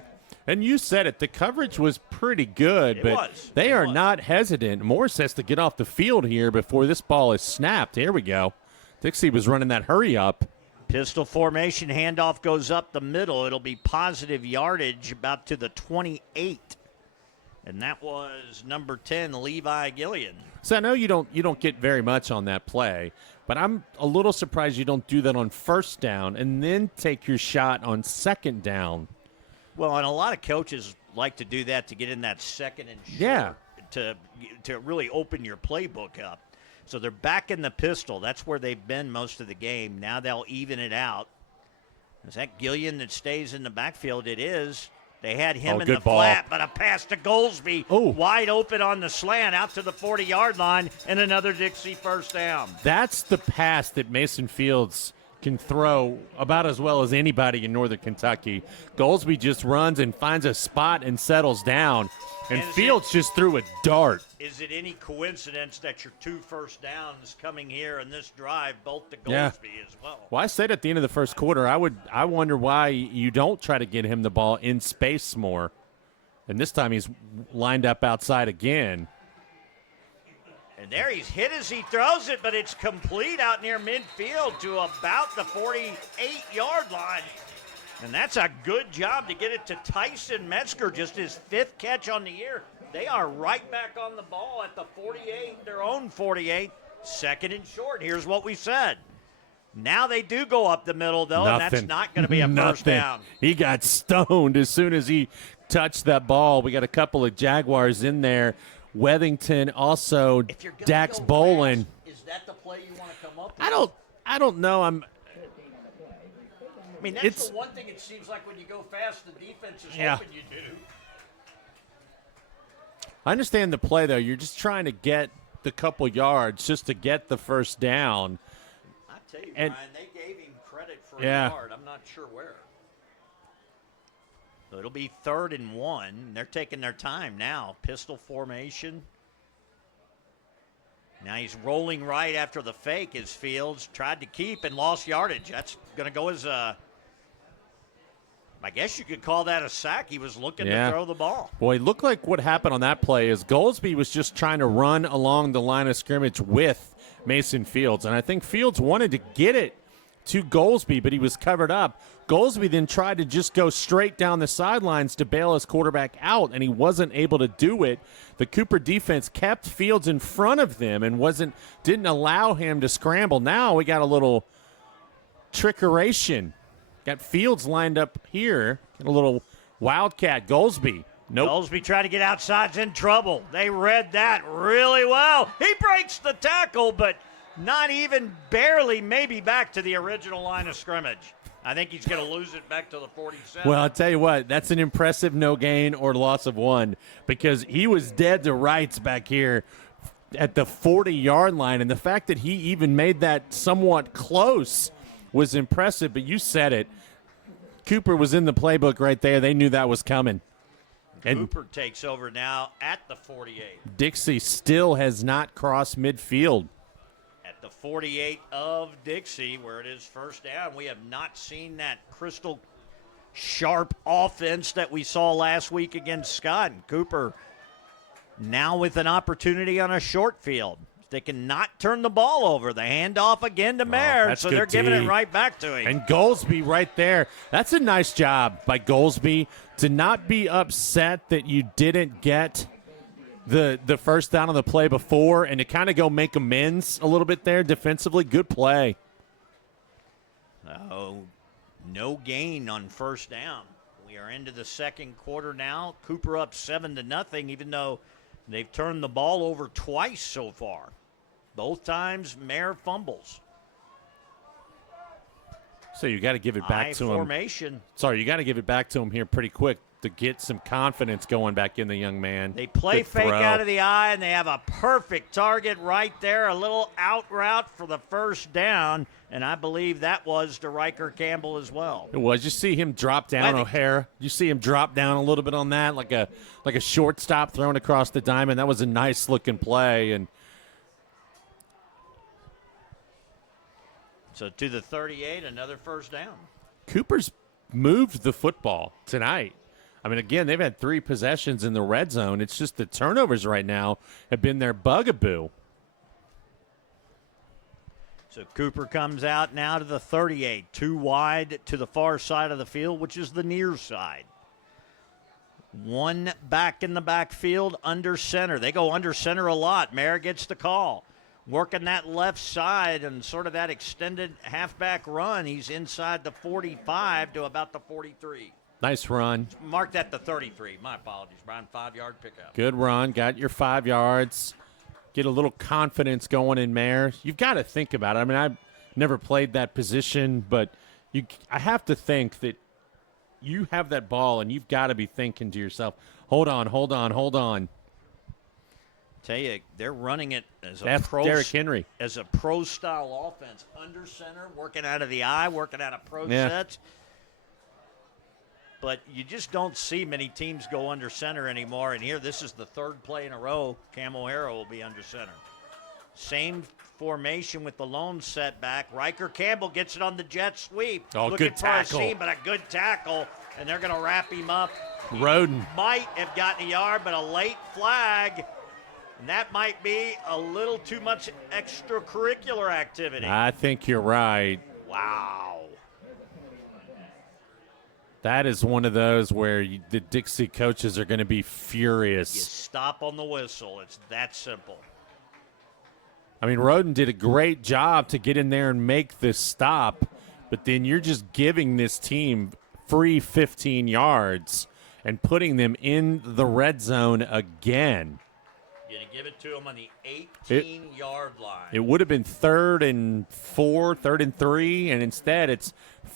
and you said it. The coverage was pretty good, but they are not hesitant. Morris has to get off the field here before this ball is snapped. Here we go. Dixie was running that hurry up. Pistol formation, handoff goes up the middle. It'll be positive yardage about to the 28. And that was number 10, Levi Gillian. So I know you don't get very much on that play, but I'm a little surprised you don't do that on first down and then take your shot on second down. Well, and a lot of coaches like to do that to get in that second and short, Yeah, to really open your playbook up. So they're back in the pistol. That's where they've been most of the game. Now they'll even it out. Is that Gillian that stays in the backfield? It is. They had him in the flat, but a pass to Goldsby, wide open on the slant out to the 40-yard line, and another Dixie first down. That's the pass that Mason Fields can throw about as well as anybody in Northern Kentucky. Goldsby just runs and finds a spot and settles down, and Fields just threw a dart. Is it any coincidence that your 2 first downs coming here in this drive, both to Goldsby as well? Well, I said at the end of the first quarter, I wonder why you don't try to get him the ball in space more. And this time he's lined up outside again. And there he's hit as he throws it, but it's complete out near midfield to about the 48-yard line. And that's a good job to get it to Tyson Metzger, just his 5th catch on the year. They are right back on the ball at the 48, their own 48, second and short. Here's what we said. Now they do go up the middle, though, and that's not going to be a first down. He got stoned as soon as he touched that ball. We got a couple of Jaguars in there. Weathington, also Dax Bolin. Is that the play you want to come up with? I don't know. I mean, that's the one thing it seems like when you go fast, the defense is hoping you do. I understand the play, though. You're just trying to get the couple yards just to get the first down. I tell you, Brian, they gave him credit for a yard. I'm not sure where. So it'll be 3rd and 1. They're taking their time now. Pistol formation. Now he's rolling right after the fake as Fields tried to keep and lost yardage. That's going to go as a, I guess you could call that a sack. He was looking to throw the ball. Boy, it looked like what happened on that play is Goldsby was just trying to run along the line of scrimmage with Mason Fields. And I think Fields wanted to get it to Goldsby, but he was covered up. Goldsby then tried to just go straight down the sidelines to bail his quarterback out, and he wasn't able to do it. The Cooper defense kept Fields in front of them and didn't allow him to scramble. Now we got a little trickeration. Got Fields lined up here. A little wildcat. Goldsby. Nope. Goldsby tried to get outside's in trouble. They read that really well. He breaks the tackle, but not even barely maybe back to the original line of scrimmage. I think he's going to lose it back to the 47. Well, I'll tell you what, that's an impressive no gain or loss of 1 because he was dead to rights back here at the 40-yard line, and the fact that he even made that somewhat close was impressive, but you said it. Cooper was in the playbook right there. They knew that was coming. Cooper takes over now at the 48. Dixie still has not crossed midfield. At the 48 of Dixie, where it is first down, we have not seen that crystal sharp offense that we saw last week against Scott. And Cooper now with an opportunity on a short field. They cannot turn the ball over. The handoff again to Mayer, so they're giving it right back to him. And Goldsby right there. That's a nice job by Goldsby to not be upset that you didn't get the first down on the play before and to kind of go make amends a little bit there defensively. Good play. Oh, no gain on first down. We are into the second quarter now. Cooper up 7-0, even though they've turned the ball over twice so far. Both times, Mayer fumbles. So you got to give it back to him. Sorry, you got to give it back to him here pretty quick to get some confidence going back in the young man. They play fake out of the eye, and they have a perfect target right there. A little out route for the first down, and I believe that was to Riker Campbell as well. It was. You see him drop down, O'Hara. You see him drop down a little bit on that, like a shortstop thrown across the diamond. That was a nice-looking play. And so to the 38, another first down. Cooper's moved the football tonight. I mean, again, they've had 3 possessions in the red zone. It's just the turnovers right now have been their bugaboo. So Cooper comes out now to the 38, 2 wide to the far side of the field, which is the near side. 1 back in the backfield, under center. They go under center a lot. Mayer gets the call. Working that left side and sort of that extended halfback run. He's inside the 45 to about the 43. Nice run. Mark that the 33. My apologies, Brian. 5-yard pickup. Good run. Got your 5 yards. Get a little confidence going in Mayer. You've got to think about it. I mean, I've never played that position, but I have to think that you have that ball and you've got to be thinking to yourself, hold on. Tell you, they're running it as That's Derrick Henry. As a pro-style offense. Under center, working out of the eye, working out of pro Yeah. sets. But you just don't see many teams go under center anymore. And here, this is the 3rd play in a row. Cam O'Hara will be under center. Same formation with the lone setback. Riker Campbell gets it on the jet sweep. Oh, Looking good for a tackle. seam, but a good tackle. And they're going to wrap him up. Roden. Might have gotten a yard, but a late flag. And that might be a little too much extracurricular activity. I think you're right. Wow. That is one of those where the Dixie coaches are going to be You furious. stop on the whistle. It's that simple. I mean, Roden did a great job to get in there and make this stop, but then you're just giving this team free 15 yards and putting them in the red zone again. You're going to give it to him on the 18-yard line. It would have been 3rd and 4, 3rd and 3, and instead it's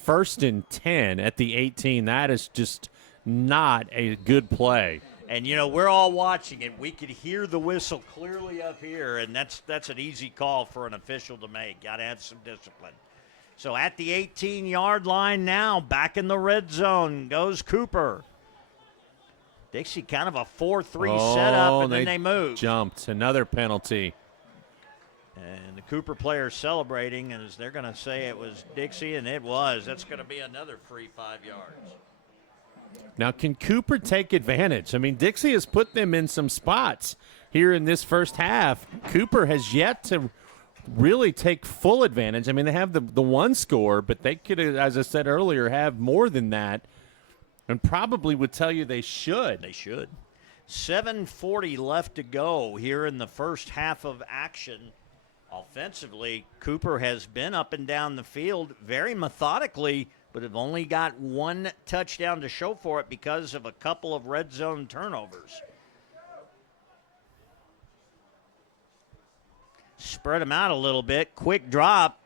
1st and 10 at the 18. That is just not a good play. And, you know, we're all watching it. We could hear the whistle clearly up here, and that's an easy call for an official to make. Got to have some discipline. So at the 18-yard line now, back in the red zone goes Cooper. Dixie kind of a 4-3 setup, and then they move. Jumped. Another penalty. And the Cooper players celebrating, and they're going to say it was Dixie, and it was. That's going to be another free 5 yards. Now, can Cooper take advantage? I mean, Dixie has put them in some spots here in this first half. Cooper has yet to really take full advantage. I mean, they have the one score, but they could, as I said earlier, have more than that, and probably would tell you they should. They should. 7:40 left to go here in the first half of action. Offensively, Cooper has been up and down the field very methodically, but have only got 1 touchdown to show for it because of a couple of red zone turnovers. Spread them out a little bit. Quick drop.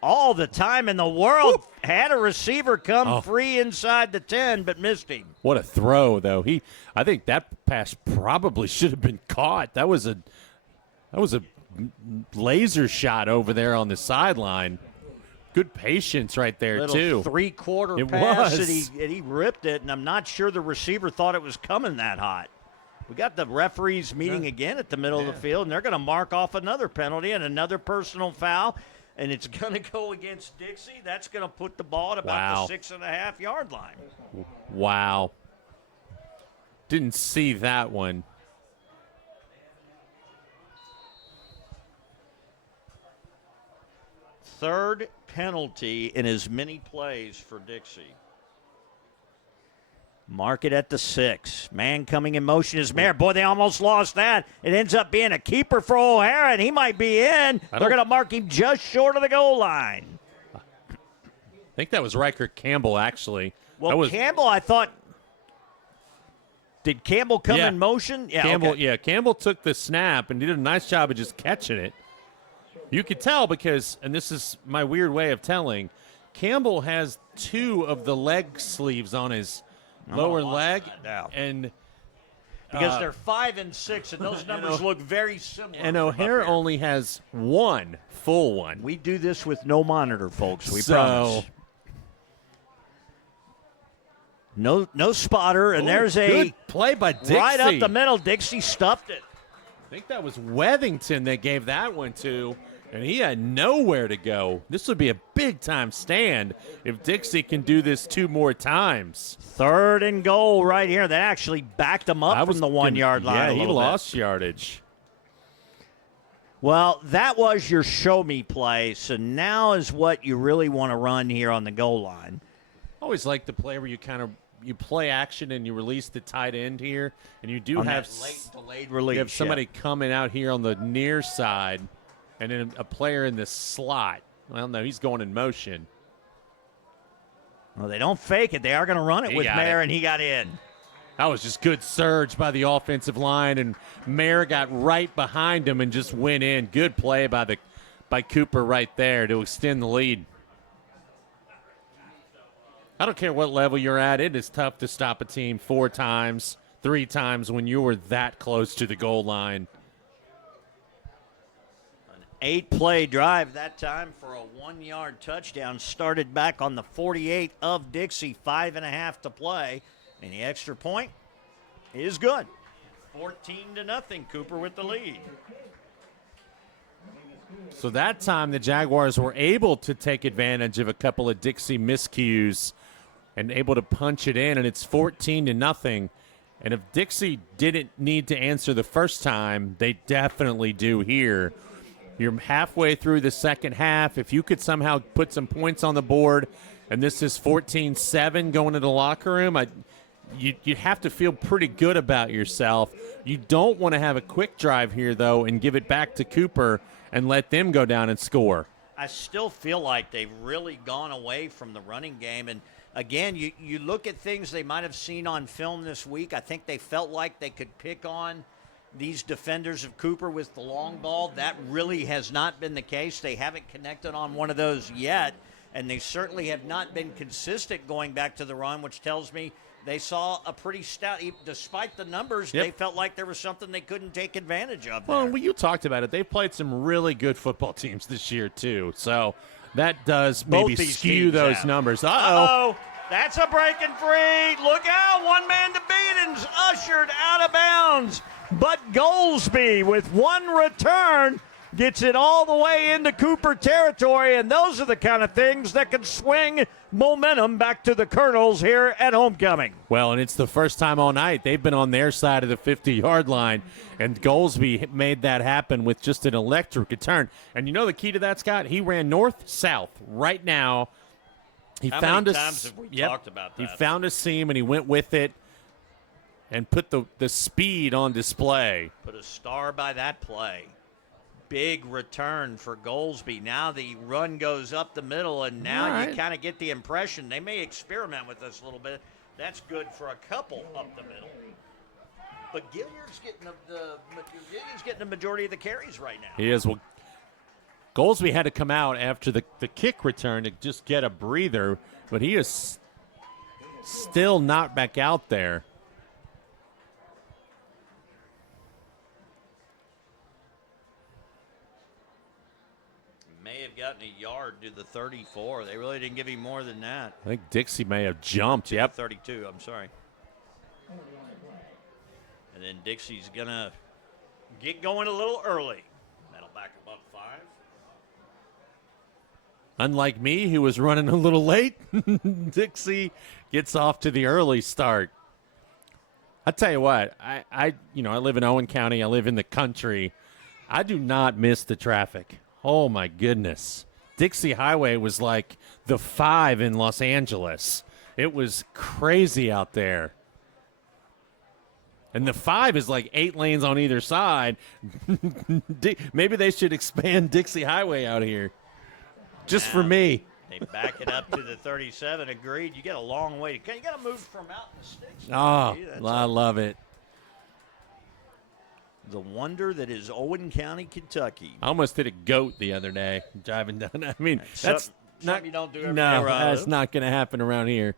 All the time in the world. Woo! Had a receiver come free inside the 10, but missed him. What a throw, though. I think that pass probably should have been caught. That was a laser shot over there on the sideline. Good patience right there, Little too. 3/4 It pass, was. and he ripped it, and I'm not sure the receiver thought it was coming that hot. We got the referees meeting again at the middle of the field, and they're going to mark off another penalty and another personal foul, and it's going to go against Dixie. That's going to put the ball at about the 6.5-yard line. Wow. Didn't see that one. Third penalty in as many plays for Dixie. Mark it at the 6. Man coming in motion is Mayer. Boy, they almost lost that. It ends up being a keeper for O'Hara, and he might be in. They're going to mark him just short of the goal line. I think that was Riker Campbell, actually. Well, Campbell, I thought. Did Campbell come in motion? Yeah, Campbell. okay. Yeah, Campbell took the snap and did a nice job of just catching it. You could tell because, and this is my weird way of telling, Campbell has 2 of the leg sleeves on his lower leg, and because they're 5 and 6, and those numbers look very similar. And O'Hara only has 1 full one. We do this with no monitor, folks. We So- promise. No spotter, and there's a good play by Dixie. right up the middle. Dixie stuffed it. I think that was Wethington they gave that one to, and he had nowhere to go. This would be a big-time stand if Dixie can do this 2 more times. 3rd and goal right here. That actually backed him up from the 1-yard line. Yeah, a he little lost yardage. Well, that was your show me play, so now is what you really want to run here on the goal line. Always like the play where you play action and you release the tight end here, and you do On have that late delayed release. You have somebody coming out here on the near side, and then a player in the slot. Well, no, he's going in motion. Well, they don't fake it. They are going to run it with Mayer, and he got in. That was just good surge by the offensive line, and Mayer got right behind him and just went in. Good play by Cooper right there to extend the lead. I don't care what level you're at. It is tough to stop a team 4 times, 3 times when you were that close to the goal line. An 8-play drive that time for a 1-yard touchdown. Started back on the 48 of Dixie. 5.5 to play. And the extra point is good. 14-0. Cooper with the lead. So that time the Jaguars were able to take advantage of a couple of Dixie miscues and able to punch it in, and it's 14-0. And if Dixie didn't need to answer the first time, they definitely do here. You're halfway through the second half. If you could somehow put some points on the board, and this is 14-7 going to the locker room, you'd have to feel pretty good about yourself. You don't want to have a quick drive here, though, and give it back to Cooper and let them go down and score. I still feel like they've really gone away from the running game. And, again, you look at things they might have seen on film this week. I think they felt like they could pick on these defenders of Cooper with the long ball. That really has not been the case. They haven't connected on one of those yet, and they certainly have not been consistent going back to the run, which tells me they saw a pretty stout, despite the numbers, They felt like there was something they couldn't take advantage of there. Well, you talked about it. They've played some really good football teams this year, too. So that does maybe skew those numbers. Uh-oh. That's a breaking free. Look out. One man to beat and ushered out of bounds. But Goldsby, with one return, gets it all the way into Cooper territory, and those are the kind of things that can swing momentum back to the Colonels here at homecoming. Well, and it's the first time all night they've been on their side of the 50-yard line, and Goldsby made that happen with just an electric return. And you know the key to that, Scott? He ran north-south right now. How many times have we talked about that? He found a seam, and he went with it and put the speed on display. Put a star by that play. Big return for Goldsby. Now the run goes up the middle, and now you kind of get the impression they may experiment with this a little bit. That's good for a couple up the middle. But Gilliard's getting the majority of the carries right now. He is. Well, Goldsby had to come out after the kick return to just get a breather, but he is still not back out there. May have gotten a yard to the 34. They really didn't give him more than that. I think Dixie may have jumped. Yep. 32, I'm sorry. And then Dixie's going to get going a little early. That'll back him up 5. Unlike me, who was running a little late, Dixie gets off to the early start. I tell you what, I live in Owen County. I live in the country. I do not miss the traffic. Oh, my goodness. Dixie Highway was like the 5 in Los Angeles. It was crazy out there. And the 5 is like 8 lanes on either side. Maybe they should expand Dixie Highway out here. Just for me. They back it up to the 37. Agreed. You got a long way to go. You got to move from out in the sticks. Oh, I love it. The wonder that is Owen County, Kentucky. I almost hit a goat the other day driving down. I mean, that's not you don't do every no, day around. That's not going to happen around here.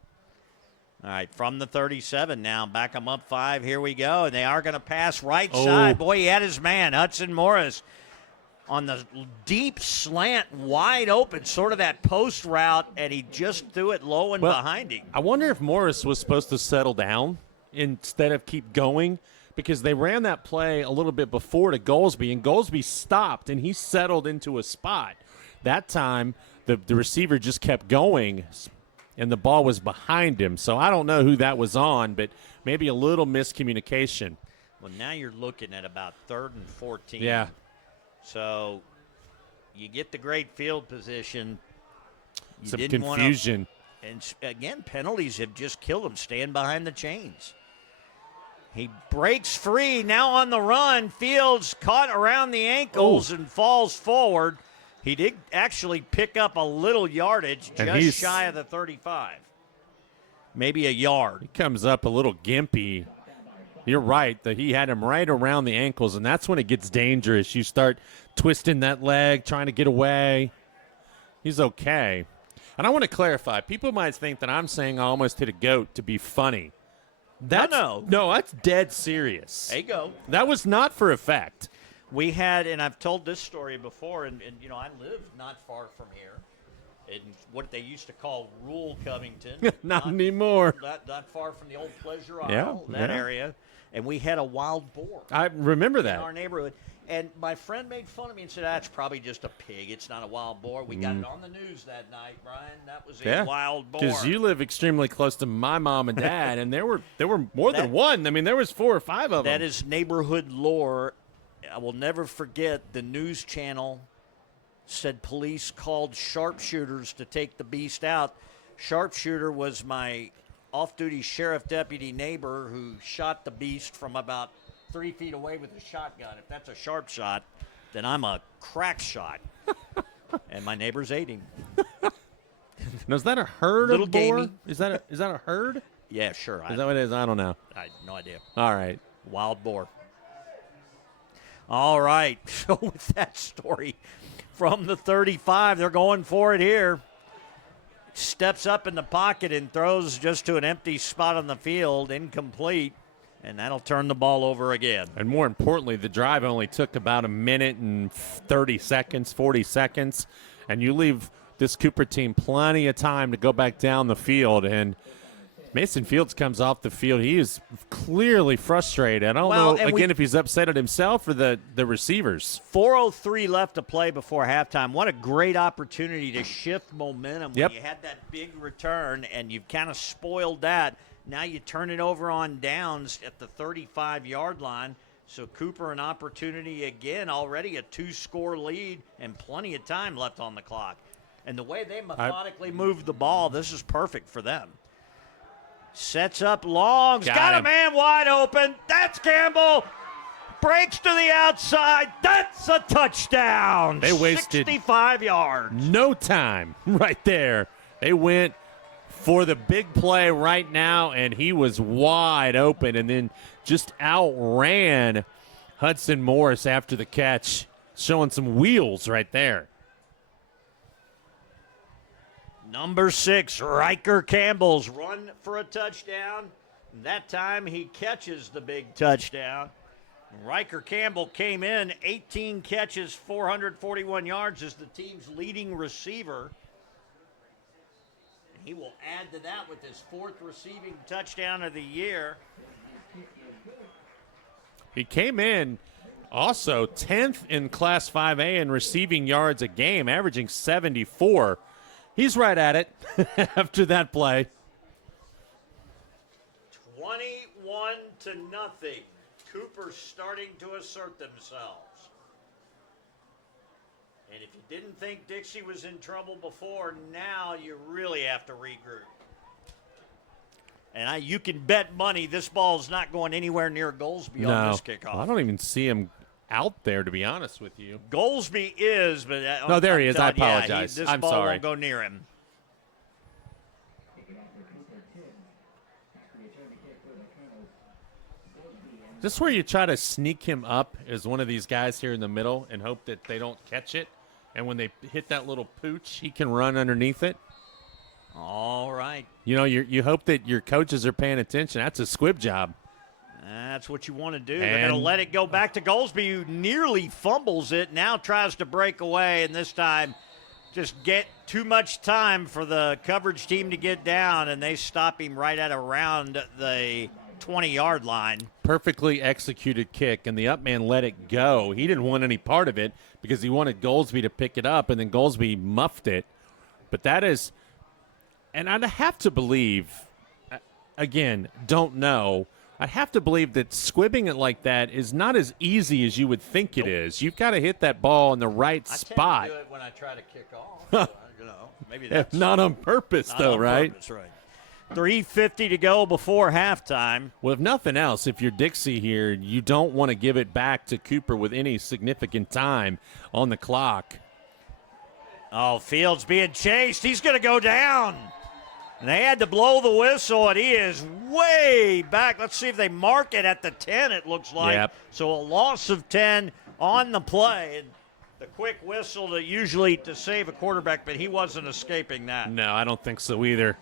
All right, from the 37 now, back them up 5. Here we go, and they are going to pass right side. Boy, he had his man, Hudson Morris, on the deep slant, wide open, sort of that post route, and he just threw it low and behind him. I wonder if Morris was supposed to settle down instead of keep going, because they ran that play a little bit before to Goldsby, and Goldsby stopped, and he settled into a spot. That time, the receiver just kept going, and the ball was behind him. So I don't know who that was on, but maybe a little miscommunication. Well, now you're looking at about 3rd and 14. Yeah. So you get the great field position. You Some didn't confusion. And again, penalties have just killed him. Stand behind the chains. He breaks free. Now on the run. Fields caught around the ankles and falls forward. He did actually pick up a little yardage, just shy of the 35. Maybe a yard. He comes up a little gimpy. You're right that he had him right around the ankles, and that's when it gets dangerous. You start twisting that leg, trying to get away. He's okay. And I want to clarify. People might think that I'm saying I almost hit a goat to be funny. No, that's dead serious. There you go. That was not for effect. We had, and I've told this story before, and I live not far from here, in what they used to call rural Covington. not anymore. Not far from the old Pleasure Isle, that area. And we had a wild boar. I remember that. In our neighborhood. And my friend made fun of me and said, that's probably just a pig. It's not a wild boar. We got it on the news that night, Brian. That was a wild boar. Because you live extremely close to my mom and dad, and there were more than one. I mean, there was 4 or 5 of them. That is neighborhood lore. I will never forget the news channel said police called sharpshooters to take the beast out. Sharpshooter was my off-duty sheriff deputy neighbor who shot the beast from about 3 feet away with a shotgun. If that's a sharp shot, then I'm a crack shot. And my neighbors ate him. Now, is that a herd Little of boar? gamey. Is that a herd? Yeah, sure. Is that what it is? I don't know. I have no idea. All right. Wild boar. All right. So with that story from the 35, they're going for it here. Steps up in the pocket and throws just to an empty spot on the field, incomplete, and that'll turn the ball over again. And more importantly, the drive only took about a minute and 30 seconds, 40 seconds, and you leave this Cooper team plenty of time to go back down the field, and Mason Fields comes off the field. He is clearly frustrated. I don't know, again, if he's upset at himself or the receivers. 4:03 left to play before halftime. What a great opportunity to shift momentum when you had that big return, and you've kind of spoiled that. Now you turn it over on downs at the 35-yard line. So Cooper an opportunity again, already a 2-score lead and plenty of time left on the clock. And the way they methodically moved the ball, this is perfect for them. Sets up Long. Got a man wide open. That's Campbell. Breaks to the outside. That's a touchdown. They wasted 65 yards. No time right there. They went for the big play right now, and he was wide open and then just outran Hudson Morris after the catch, showing some wheels right there. Number 6, Riker Campbell's run for a touchdown. That time he catches the big touchdown. Riker Campbell came in, 18 catches, 441 yards as the team's leading receiver. He will add to that with his 4th receiving touchdown of the year. He came in also 10th in Class 5A in receiving yards a game, averaging 74. He's right at it after that play. 21-0. Cooper starting to assert themselves. And if you didn't think Dixie was in trouble before, now you really have to regroup. And you can bet money this ball's not going anywhere near Goldsby on this kickoff. I don't even see him out there, to be honest with you. Goldsby is, but no, there he is. I apologize. This I'm ball sorry. won't go near him. Is this where you try to sneak him up as one of these guys here in the middle and hope that they don't catch it? And when they hit that little pooch, he can run underneath it? All right. You know, you hope that your coaches are paying attention. That's a squib job. That's what you want to do. They're going to let it go back to Goldsby, who nearly fumbles it, now tries to break away, and this time just get too much time for the coverage team to get down, and they stop him right at around the 20-yard line. Perfectly executed kick, and the up man let it go. He didn't want any part of it because he wanted Goldsby to pick it up, and then Goldsby muffed it. But that is – and I'd have to believe, again, don't know, I have to believe that squibbing it like that is not as easy as you would think it is. You've got to hit that ball in the right spot. I tend to do it when I try to kick off. Maybe that's not on purpose, not though, on right? Purpose, right. 3:50 to go before halftime. Well, if nothing else, if you're Dixie here, you don't want to give it back to Cooper with any significant time on the clock. Oh, Fields being chased. He's going to go down. And they had to blow the whistle, and he is way back. Let's see if they mark it at the 10, it looks like. Yep. So a loss of 10 on the play. And the quick whistle to save a quarterback, but he wasn't escaping that. No, I don't think so either.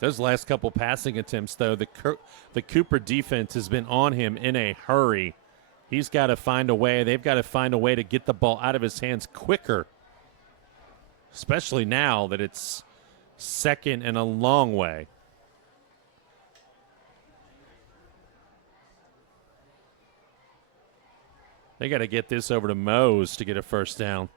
Those last couple passing attempts, though, the Cooper defense has been on him in a hurry. He's got to find a way. They've got to find a way to get the ball out of his hands quicker, especially now that it's second and a long way. They got to get this over to Mose to get a first down.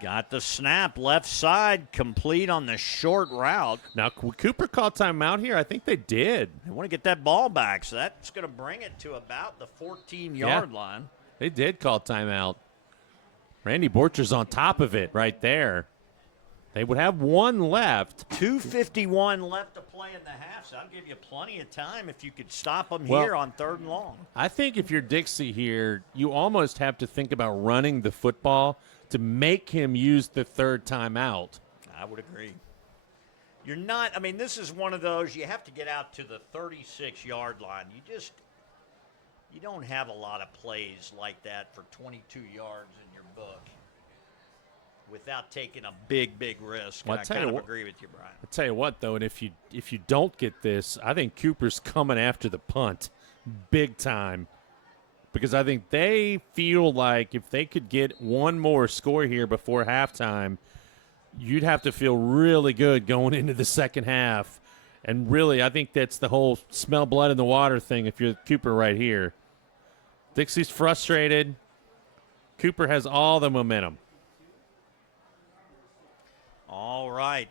Got the snap, left side, complete on the short route. Now, Cooper called timeout here. I think they did. They want to get that ball back, so that's going to bring it to about the 14-yard line. They did call timeout. Randy Borcher's on top of it right there. They would have one left. 2:51 left to play in the half, so I'll give you plenty of time if you could stop them here on 3rd and long. I think if you're Dixie here, you almost have to think about running the football to make him use the 3rd timeout. I would agree. You're not, this is one of those, you have to get out to the 36-yard line. You don't have a lot of plays like that for 22 yards in your book without taking a big risk. Well, I kind of agree with you, Brian. I'll tell you what, though, and if you don't get this, I think Cooper's coming after the punt big time. Because I think they feel like if they could get one more score here before halftime, you'd have to feel really good going into the second half. And really, I think that's the whole smell blood in the water thing if you're Cooper right here. Dixie's frustrated. Cooper has all the momentum. All right.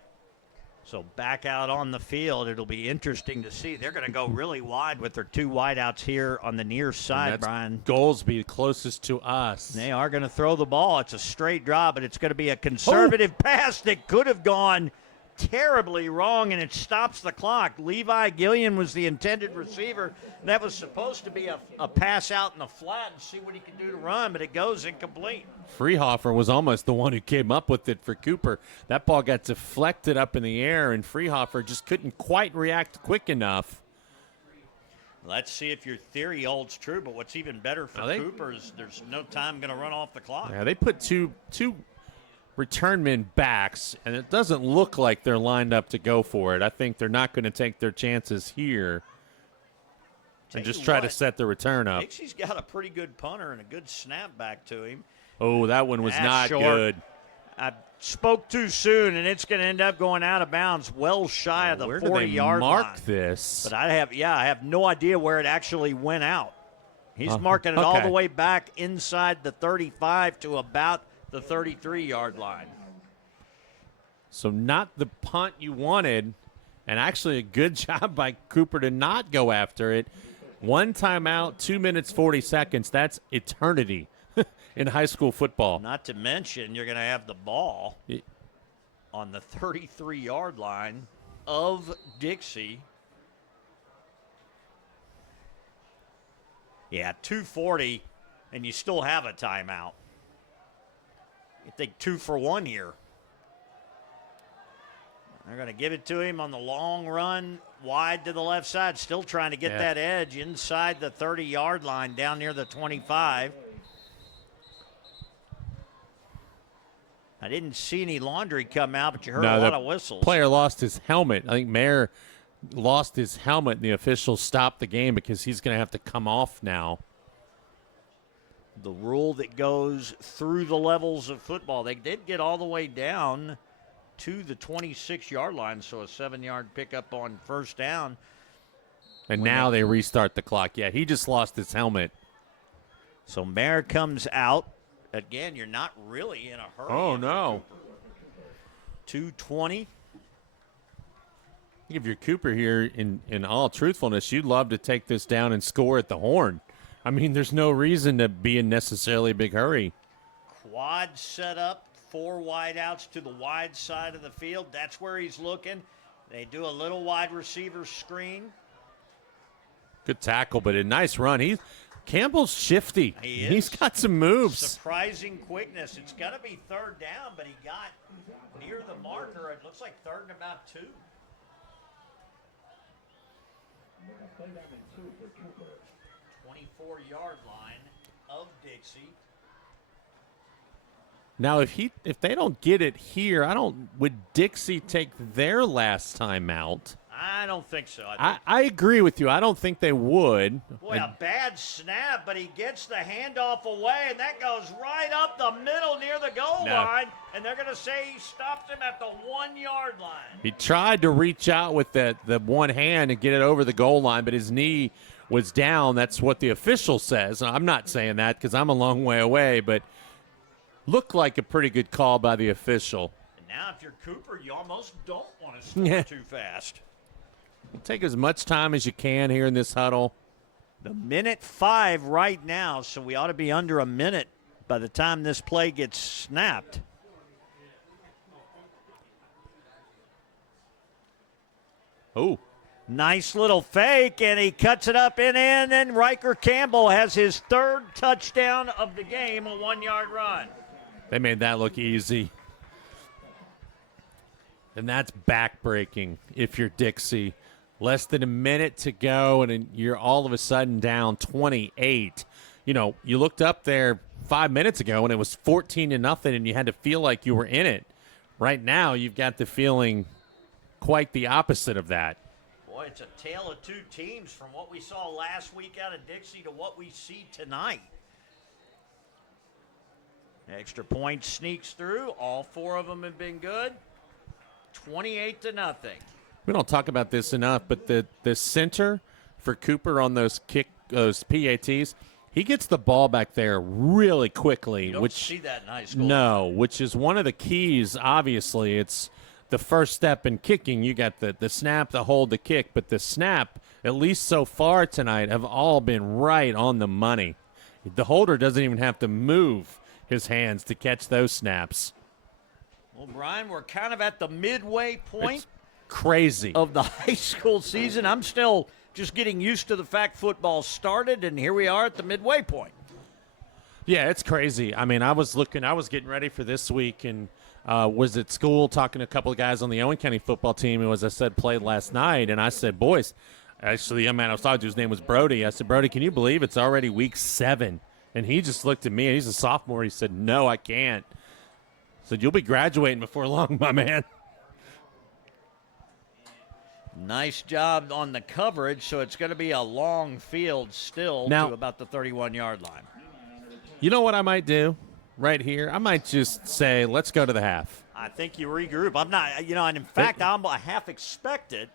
So back out on the field, it'll be interesting to see. They're going to go really wide with their 2 wideouts here on the near side, Brian. Goolsby closest to us. They are going to throw the ball. It's a straight draw, but it's going to be a conservative pass that could have gone terribly wrong, and it stops the clock. Levi Gillian was the intended receiver. That was supposed to be a pass out in the flat and see what he can do to run, but it goes incomplete. Freehofer was almost the one who came up with it for Cooper. That ball got deflected up in the air, and Freehofer just couldn't quite react quick enough. Let's see if your theory holds true, but what's even better for Cooper is there's no time going to run off the clock. Yeah, they put two return men backs, and it doesn't look like they're lined up to go for it. I think they're not going to take their chances here and just try to set the return up. Dixie's got a pretty good punter and a good snap back to him. Oh, that one was not short. good. I spoke too soon, and it's going to end up going out of bounds well shy of the 40-yard line. Mark this? But I have no idea where it actually went out. He's marking it all the way back inside the 35 to about the 33-yard line. So not the punt you wanted, and actually a good job by Cooper to not go after it. 1 timeout, 2 minutes, 40 seconds. That's eternity in high school football. Not to mention you're going to have the ball on the 33-yard line of Dixie. Yeah, 2:40, and you still have a timeout. You think 2 for 1 here. They're going to give it to him on the long run, wide to the left side, still trying to get that edge inside the 30-yard line down near the 25. I didn't see any laundry come out, but you heard a lot of whistles. Player lost his helmet. I think Mayer lost his helmet, and the officials stopped the game because he's going to have to come off now. The rule that goes through the levels of football. They did get all the way down to the 26-yard line, so a 7-yard pickup on first down. And now they restart the clock. Yeah, he just lost his helmet. So Mayer comes out. Again, you're not really in a hurry. Oh, no. 2:20. If you're Cooper here, in all truthfulness, you'd love to take this down and score at the horn. I mean, there's no reason to be in necessarily a big hurry. Quad set up, 4 wideouts to the wide side of the field. That's where he's looking. They do a little wide receiver screen. Good tackle, but a nice run. Campbell's shifty. He is. He's got some moves. Surprising quickness. It's going to be 3rd down, but he got near the marker. It looks like 3rd and about 2. 24-yard line of Dixie. Now, if they don't get it here, would Dixie take their last time out? I don't think so. I agree with you. I don't think they would. Boy, a bad snap, but he gets the handoff away, and that goes right up the middle near the goal line, and they're going to say he stopped him at the 1-yard line. He tried to reach out with the one hand and get it over the goal line, but his knee was down. That's what the official says. I'm not saying that because I'm a long way away, but looked like a pretty good call by the official. And now if you're Cooper, you almost don't want to score too fast. Take as much time as you can here in this huddle. The 1:05 right now, so we ought to be under a minute by the time this play gets snapped. Oh. Nice little fake, and he cuts it up and in, and Riker Campbell has his 3rd touchdown of the game, a 1-yard run. They made that look easy. And that's backbreaking if you're Dixie. Less than a minute to go, and you're all of a sudden down 28. You know, you looked up there 5 minutes ago, and it was 14-0, and you had to feel like you were in it. Right now, you've got the feeling quite the opposite of that. Boy, it's a tale of 2 teams from what we saw last week out of Dixie to what we see tonight. Extra point sneaks through. All 4 of them have been good. 28-0. We don't talk about this enough, but the center for Cooper on those PATs, he gets the ball back there really quickly. You don't see that in high school. No, which is one of the keys, obviously. It's the first step in kicking. You got the snap, the hold, the kick, but the snap, at least so far tonight, have all been right on the money. The holder doesn't even have to move his hands to catch those snaps. Well, Brian, we're kind of at the midway point. It's crazy. Of the high school season. I'm still just getting used to the fact football started, and here we are at the midway point. Yeah, it's crazy. I mean, I was getting ready for this week and was at school talking to a couple of guys on the Owen County football team who, as I said, played last night. And I said, boys, actually, the young man I was talking to, his name was Brody. I said, Brody, can you believe it's already week 7? And he just looked at me, and he's a sophomore. He said, no, I can't. I said, you'll be graduating before long, my man. Nice job on the coverage, so it's going to be a long field still now, to about the 31-yard line. You know what I might do right here? I might just say, let's go to the half. I think you regroup. I'm not, and in fact, I half expect it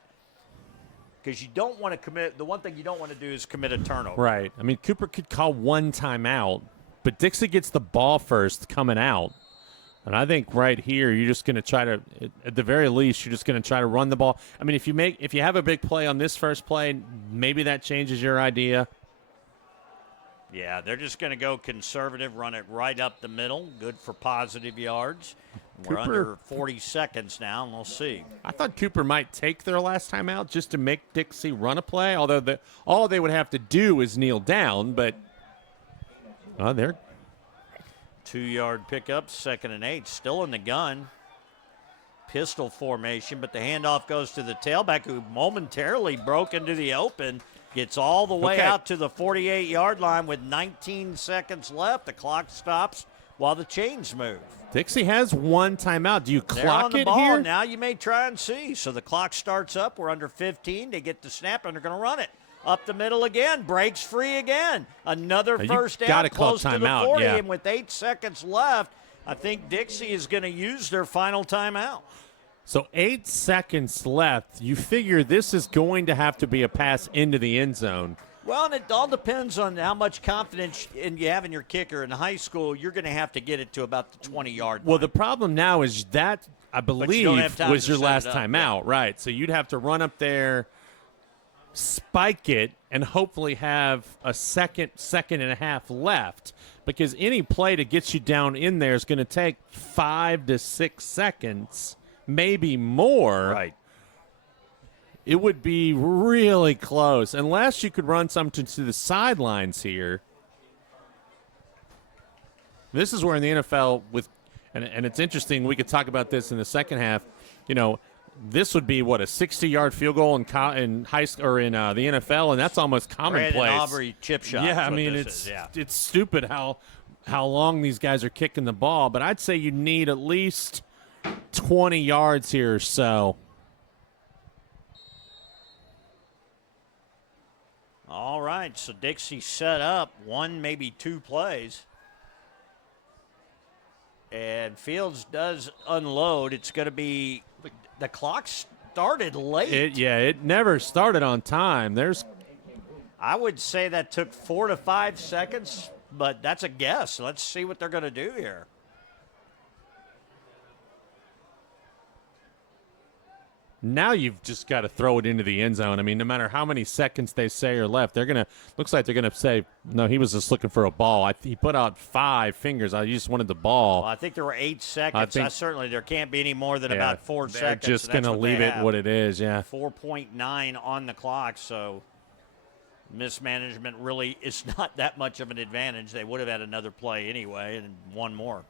because you don't want to commit. The one thing you don't want to do is commit a turnover. Right. I mean, Cooper could call one timeout, but Dixie gets the ball first coming out. And I think right here, you're just going to try to, at the very least, you're just going to try to run the ball. I mean, if you have a big play on this first play, maybe that changes your idea. Yeah, they're just going to go conservative, run it right up the middle. Good for positive yards. We're under 40 seconds now, and we'll see. I thought Cooper might take their last time out just to make Dixie run a play, although all they would have to do is kneel down, but they're 2-yard pickup, 2nd and 8, still in the gun. Pistol formation, but the handoff goes to the tailback who momentarily broke into the open, gets all the way out to the 48-yard line with 19 seconds left. The clock stops while the chains move. Dixie has one timeout. Do you clock it ball here? Now you may try and see. So the clock starts up. We're under 15. They get the snap, and they're going to run it. Up the middle again, breaks free again. Another first down close to the 40, and with 8 seconds left, I think Dixie is going to use their final timeout. So 8 seconds left. You figure this is going to have to be a pass into the end zone. Well, and it all depends on how much confidence you have in your kicker. In high school, you're going to have to get it to about the 20-yard line. Well, the problem now is that, I believe, was your last time out, right? So you'd have to run up there, spike it, and hopefully have a second and a half left, because any play to get you down in there is going to take 5 to 6 seconds, maybe more. Right. It would be really close, unless you could run something to the sidelines here. This is where in the NFL, and it's interesting, we could talk about this in the second half, this would be, a 60-yard field goal in high school or in the NFL, and that's almost commonplace. Brandon Aubrey chip shot. Yeah, I mean, it's stupid how long these guys are kicking the ball, but I'd say you need at least 20 yards here or so. All right, so Dixie set up one, maybe two plays. And Fields does unload. It's going to be – the clock started late. It never started on time. I would say that took 4 to 5 seconds, but that's a guess. Let's see what they're going to do here. Now you've just got to throw it into the end zone. I mean, no matter how many seconds they say are left, looks like they're going to say, no, he was just looking for a ball. He put out 5 fingers. I just wanted the ball. Well, I think there were 8 seconds. Certainly there can't be any more than about 4 they're seconds. Just going to leave it what it is, yeah. 4.9 on the clock, so mismanagement really is not that much of an advantage. They would have had another play anyway and one more.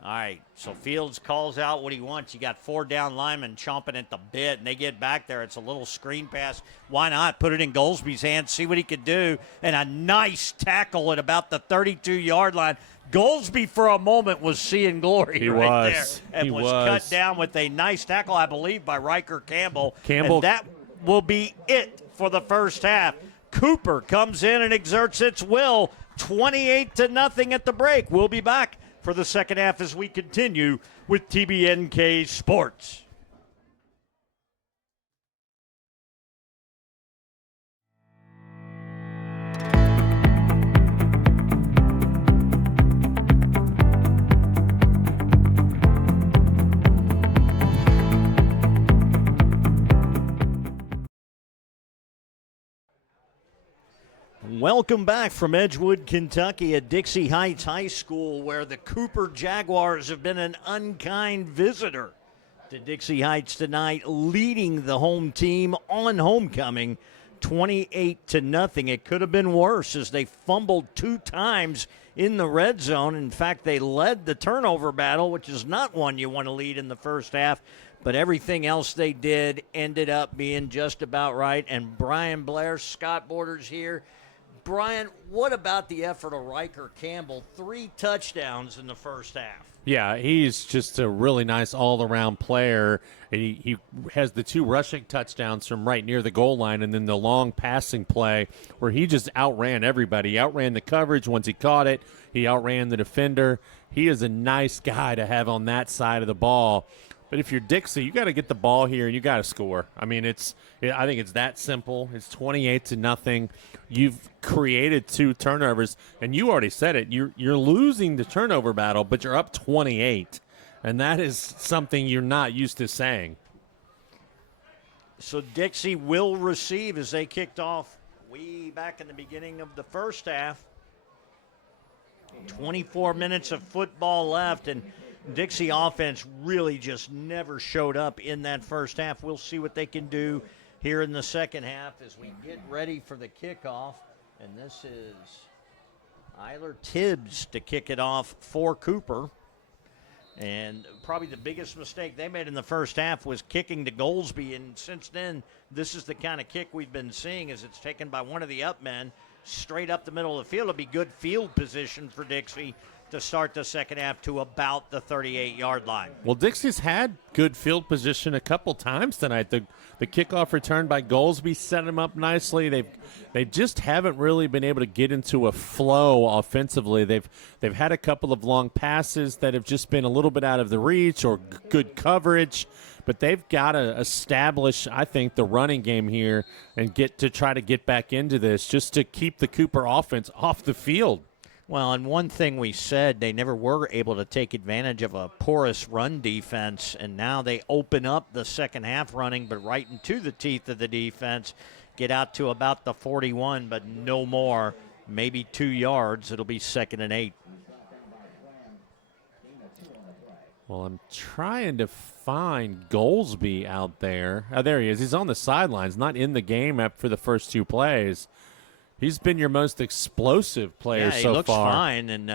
All right, so Fields calls out what he wants. You got 4 down linemen chomping at the bit, and they get back there. It's a little screen pass. Why not put it in Goldsby's hands, see what he could do, and a nice tackle at about the 32-yard line. Goldsby for a moment was seeing glory there and was cut down with a nice tackle, I believe, by Riker Campbell. And that will be it for the first half. Cooper comes in and exerts its will, 28-0 at the break. We'll be back for the second half as we continue with TBNK Sports. Welcome back from Edgewood, Kentucky at Dixie Heights High School, where the Cooper Jaguars have been an unkind visitor to Dixie Heights tonight, leading the home team on homecoming 28-0. It could have been worse as they fumbled 2 times in the red zone. In fact, they led the turnover battle, which is not one you want to lead in the first half, but everything else they did ended up being just about right. And Brian Blair, Scott Borders here. Brian, what about the effort of Riker Campbell? 3 touchdowns in the first half. Yeah, he's just a really nice all-around player. He has the 2 rushing touchdowns from right near the goal line, and then the long passing play where he just outran everybody. He outran the coverage once he caught it. He outran the defender. He is a nice guy to have on that side of the ball. But if you're Dixie, you got to get the ball here and you got to score. I mean, I think it's that simple. It's 28-0. You've created 2 turnovers, and you already said it. You're losing the turnover battle, but you're up 28, and that is something you're not used to saying. So Dixie will receive as they kicked off way back in the beginning of the first half. 24 minutes of football left, and Dixie offense really just never showed up in that first half. We'll see what they can do here in the second half as we get ready for the kickoff. And this is Eiler Tibbs to kick it off for Cooper. And probably the biggest mistake they made in the first half was kicking to Goldsby. And since then, this is the kind of kick we've been seeing as it's taken by one of the up men straight up the middle of the field. It'll be good field position for Dixie to start the second half to about the 38-yard line. Well, Dixie's had good field position a couple times tonight. The kickoff return by Goldsby set them up nicely. They just haven't really been able to get into a flow offensively. They've had a couple of long passes that have just been a little bit out of the reach or good coverage. But they've got to establish, I think, the running game here and try to get back into this just to keep the Cooper offense off the field. Well, and one thing we said, they never were able to take advantage of a porous run defense, and now they open up the second half running, but right into the teeth of the defense, get out to about the 41, but no more, maybe 2 yards. It'll be 2nd and 8. Well, I'm trying to find Goldsby out there. Oh, there he is. He's on the sidelines, not in the game after the first 2 plays. He's been your most explosive player so far. Yeah, he looks fine, and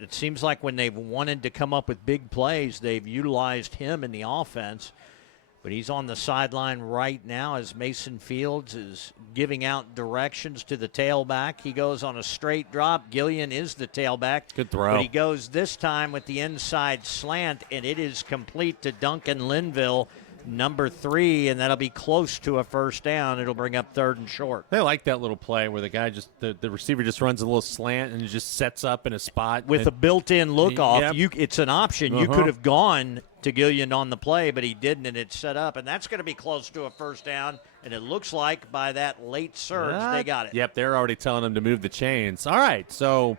it seems like when they've wanted to come up with big plays, they've utilized him in the offense. But he's on the sideline right now as Mason Fields is giving out directions to the tailback. He goes on a straight drop. Gillian is the tailback. Good throw. But he goes this time with the inside slant, and it is complete to Duncan Linville, number 3, and that'll be close to a first down. It'll bring up 3rd and short. They like that little play where the guy the receiver just runs a little slant and just sets up in a spot. With a built-in look-off, Yep. it's an option. You could have gone to Gillian on the play, but he didn't, and it's set up. And that's going to be close to a first down, and it looks like by that late surge, they got it. Yep, they're already telling him to move the chains. All right, so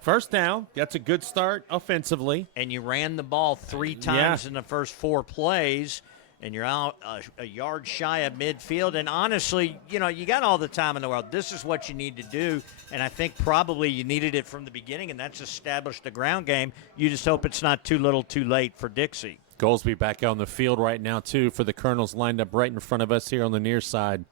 first down. That's a good start offensively. And you ran the ball 3 times in the first 4 plays, and you're out a yard shy of midfield. And honestly, you got all the time in the world. This is what you need to do, and I think probably you needed it from the beginning, and that's establish the ground game. You just hope it's not too little too late for Dixie. Goldsby back out on the field right now, too, for the Colonels lined up right in front of us here on the near side.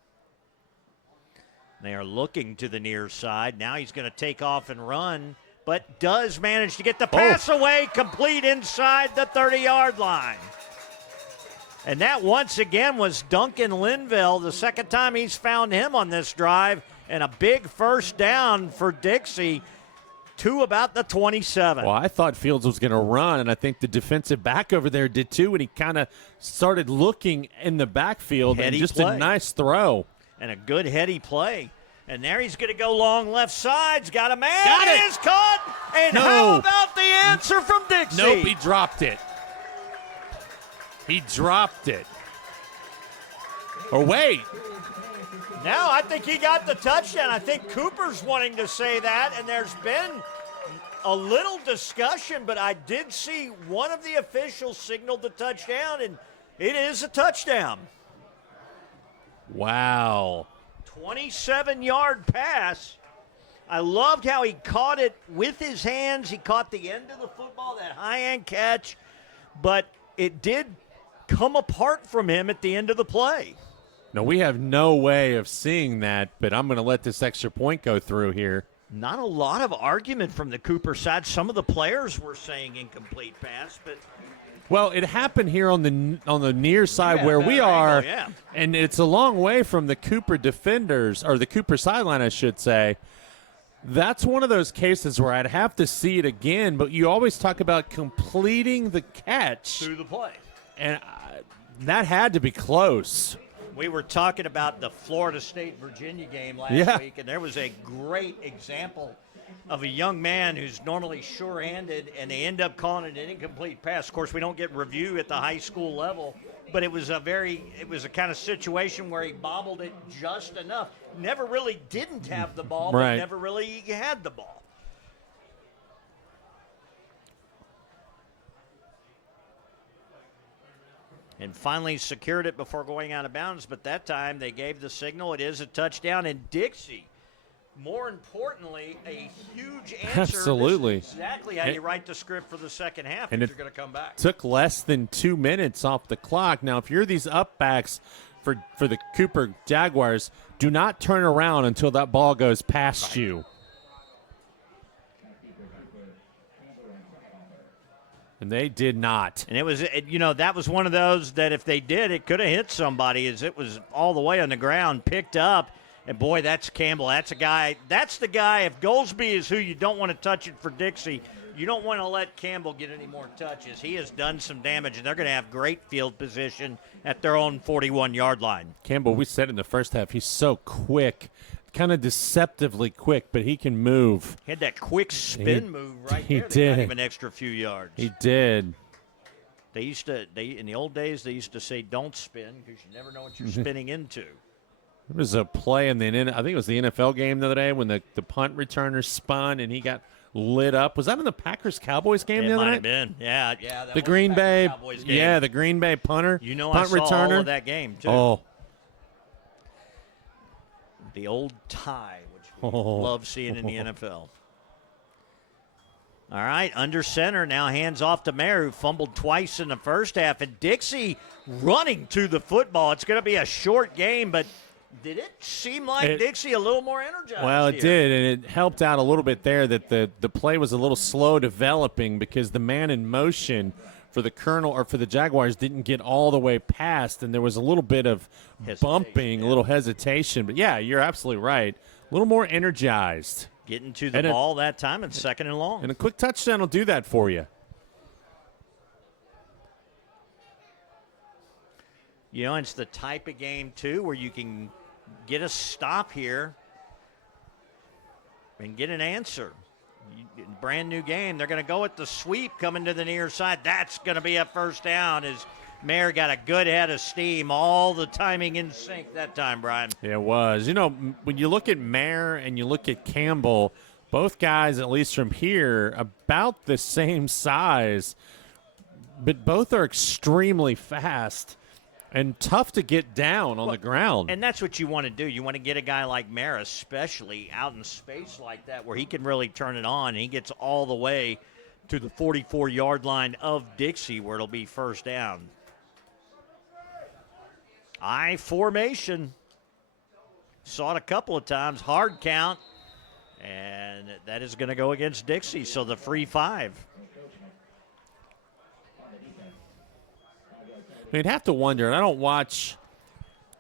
They are looking to the near side. Now he's going to take off and run, but does manage to get the pass away, complete inside the 30-yard line. And that, once again, was Duncan Linville, the second time he's found him on this drive, and a big first down for Dixie to about the 27. Well, I thought Fields was going to run, and I think the defensive back over there did too, and he kind of started looking in the backfield, and just a nice throw. And a good heady play. And there he's going to go long left side's got a man. Got it. It is caught. And how about the answer from Dixie? Nope, he dropped it. He dropped it. Or wait. Now I think he got the touchdown. I think Cooper's wanting to say that, and there's been a little discussion, but I did see one of the officials signal the touchdown, and it is a touchdown. Wow. 27-yard pass. I loved how he caught it with his hands. He caught the end of the football, that high-end catch, but it did come apart from him at the end of the play. No, we have no way of seeing that, but I'm going to let this extra point go through here. Not a lot of argument from the Cooper side. Some of the players were saying incomplete pass, but well, it happened here on the near side where we are, and it's a long way from the Cooper defenders, or the Cooper sideline, I should say. That's one of those cases where I'd have to see it again, but you always talk about completing the catch through the play. And that had to be close. We were talking about the Florida State-Virginia game last week, and there was a great example of a young man who's normally sure-handed, and they end up calling it an incomplete pass. Of course, we don't get review at the high school level, but it was a kind of situation where he bobbled it just enough. Never really didn't have the ball, but never really had the ball. And finally secured it before going out of bounds, but that time they gave the signal. It is a touchdown, and Dixie, more importantly, a huge answer. Absolutely. This is exactly how you write the script for the second half if you're going to come back. Took less than 2 minutes off the clock. Now, if you're these upbacks for the Cooper Jaguars, do not turn around until that ball goes past you. And they did not. And it was, that was one of those that if they did, it could have hit somebody, as it was all the way on the ground, picked up. And, boy, that's Campbell. That's the guy. If Goldsby is who you don't want to touch it for Dixie, You don't want to let Campbell get any more touches. He has done some damage, and they're going to have great field position at their own 41-yard line. Campbell, we said in the first half, he's so quick, kind of deceptively quick, but he can move. He had that quick spin move right he there. They did. got him an extra few yards. He did. In the old days, they used to say don't spin because you never know what you're spinning into. There was a play in I think it was the NFL game the other day when the punt returner spun and he got lit up. Was that in the Packers-Cowboys game the other night? It might have been. Yeah. That The was Green Bay, Cowboys game. yeah, the Green Bay punter. You know, punt I saw returner. all of that game too. Oh, The old tie, which we love seeing in the NFL. All right, under center, now hands off to Mayer, who fumbled twice in the first half. And Dixie running to the football. It's going to be a short game, but did it seem like Dixie a little more energized? Well, it here? did, and it helped out a little bit there that the play was a little slow developing because the man in motion for the Colonel or for the Jaguars didn't get all the way past, and there was a little bit of bumping, a little hesitation. But, yeah, you're absolutely right. A little more energized. Getting to the ball that time and second and long. And a quick touchdown will do that for you. You know, it's the type of game, too, where you can get a stop here and get an answer. Brand new game. They're going to go with the sweep coming to the near side. That's going to be a first down as Mayer got a good head of steam. All the timing in sync that time, Brian. Yeah, it was. You know, when you look at Mayer and you look at Campbell, both guys, at least from here, about the same size, but both are extremely fast and tough to get down on the ground. And that's what you want to do. You want to get a guy like Mayer, especially out in space like that, where he can really turn it on. He gets all the way to the 44-yard line of Dixie, where it'll be first down. I formation. Saw it a couple of times. Hard count. And that is going to go against Dixie. So the free 5. You'd have to wonder, and I don't watch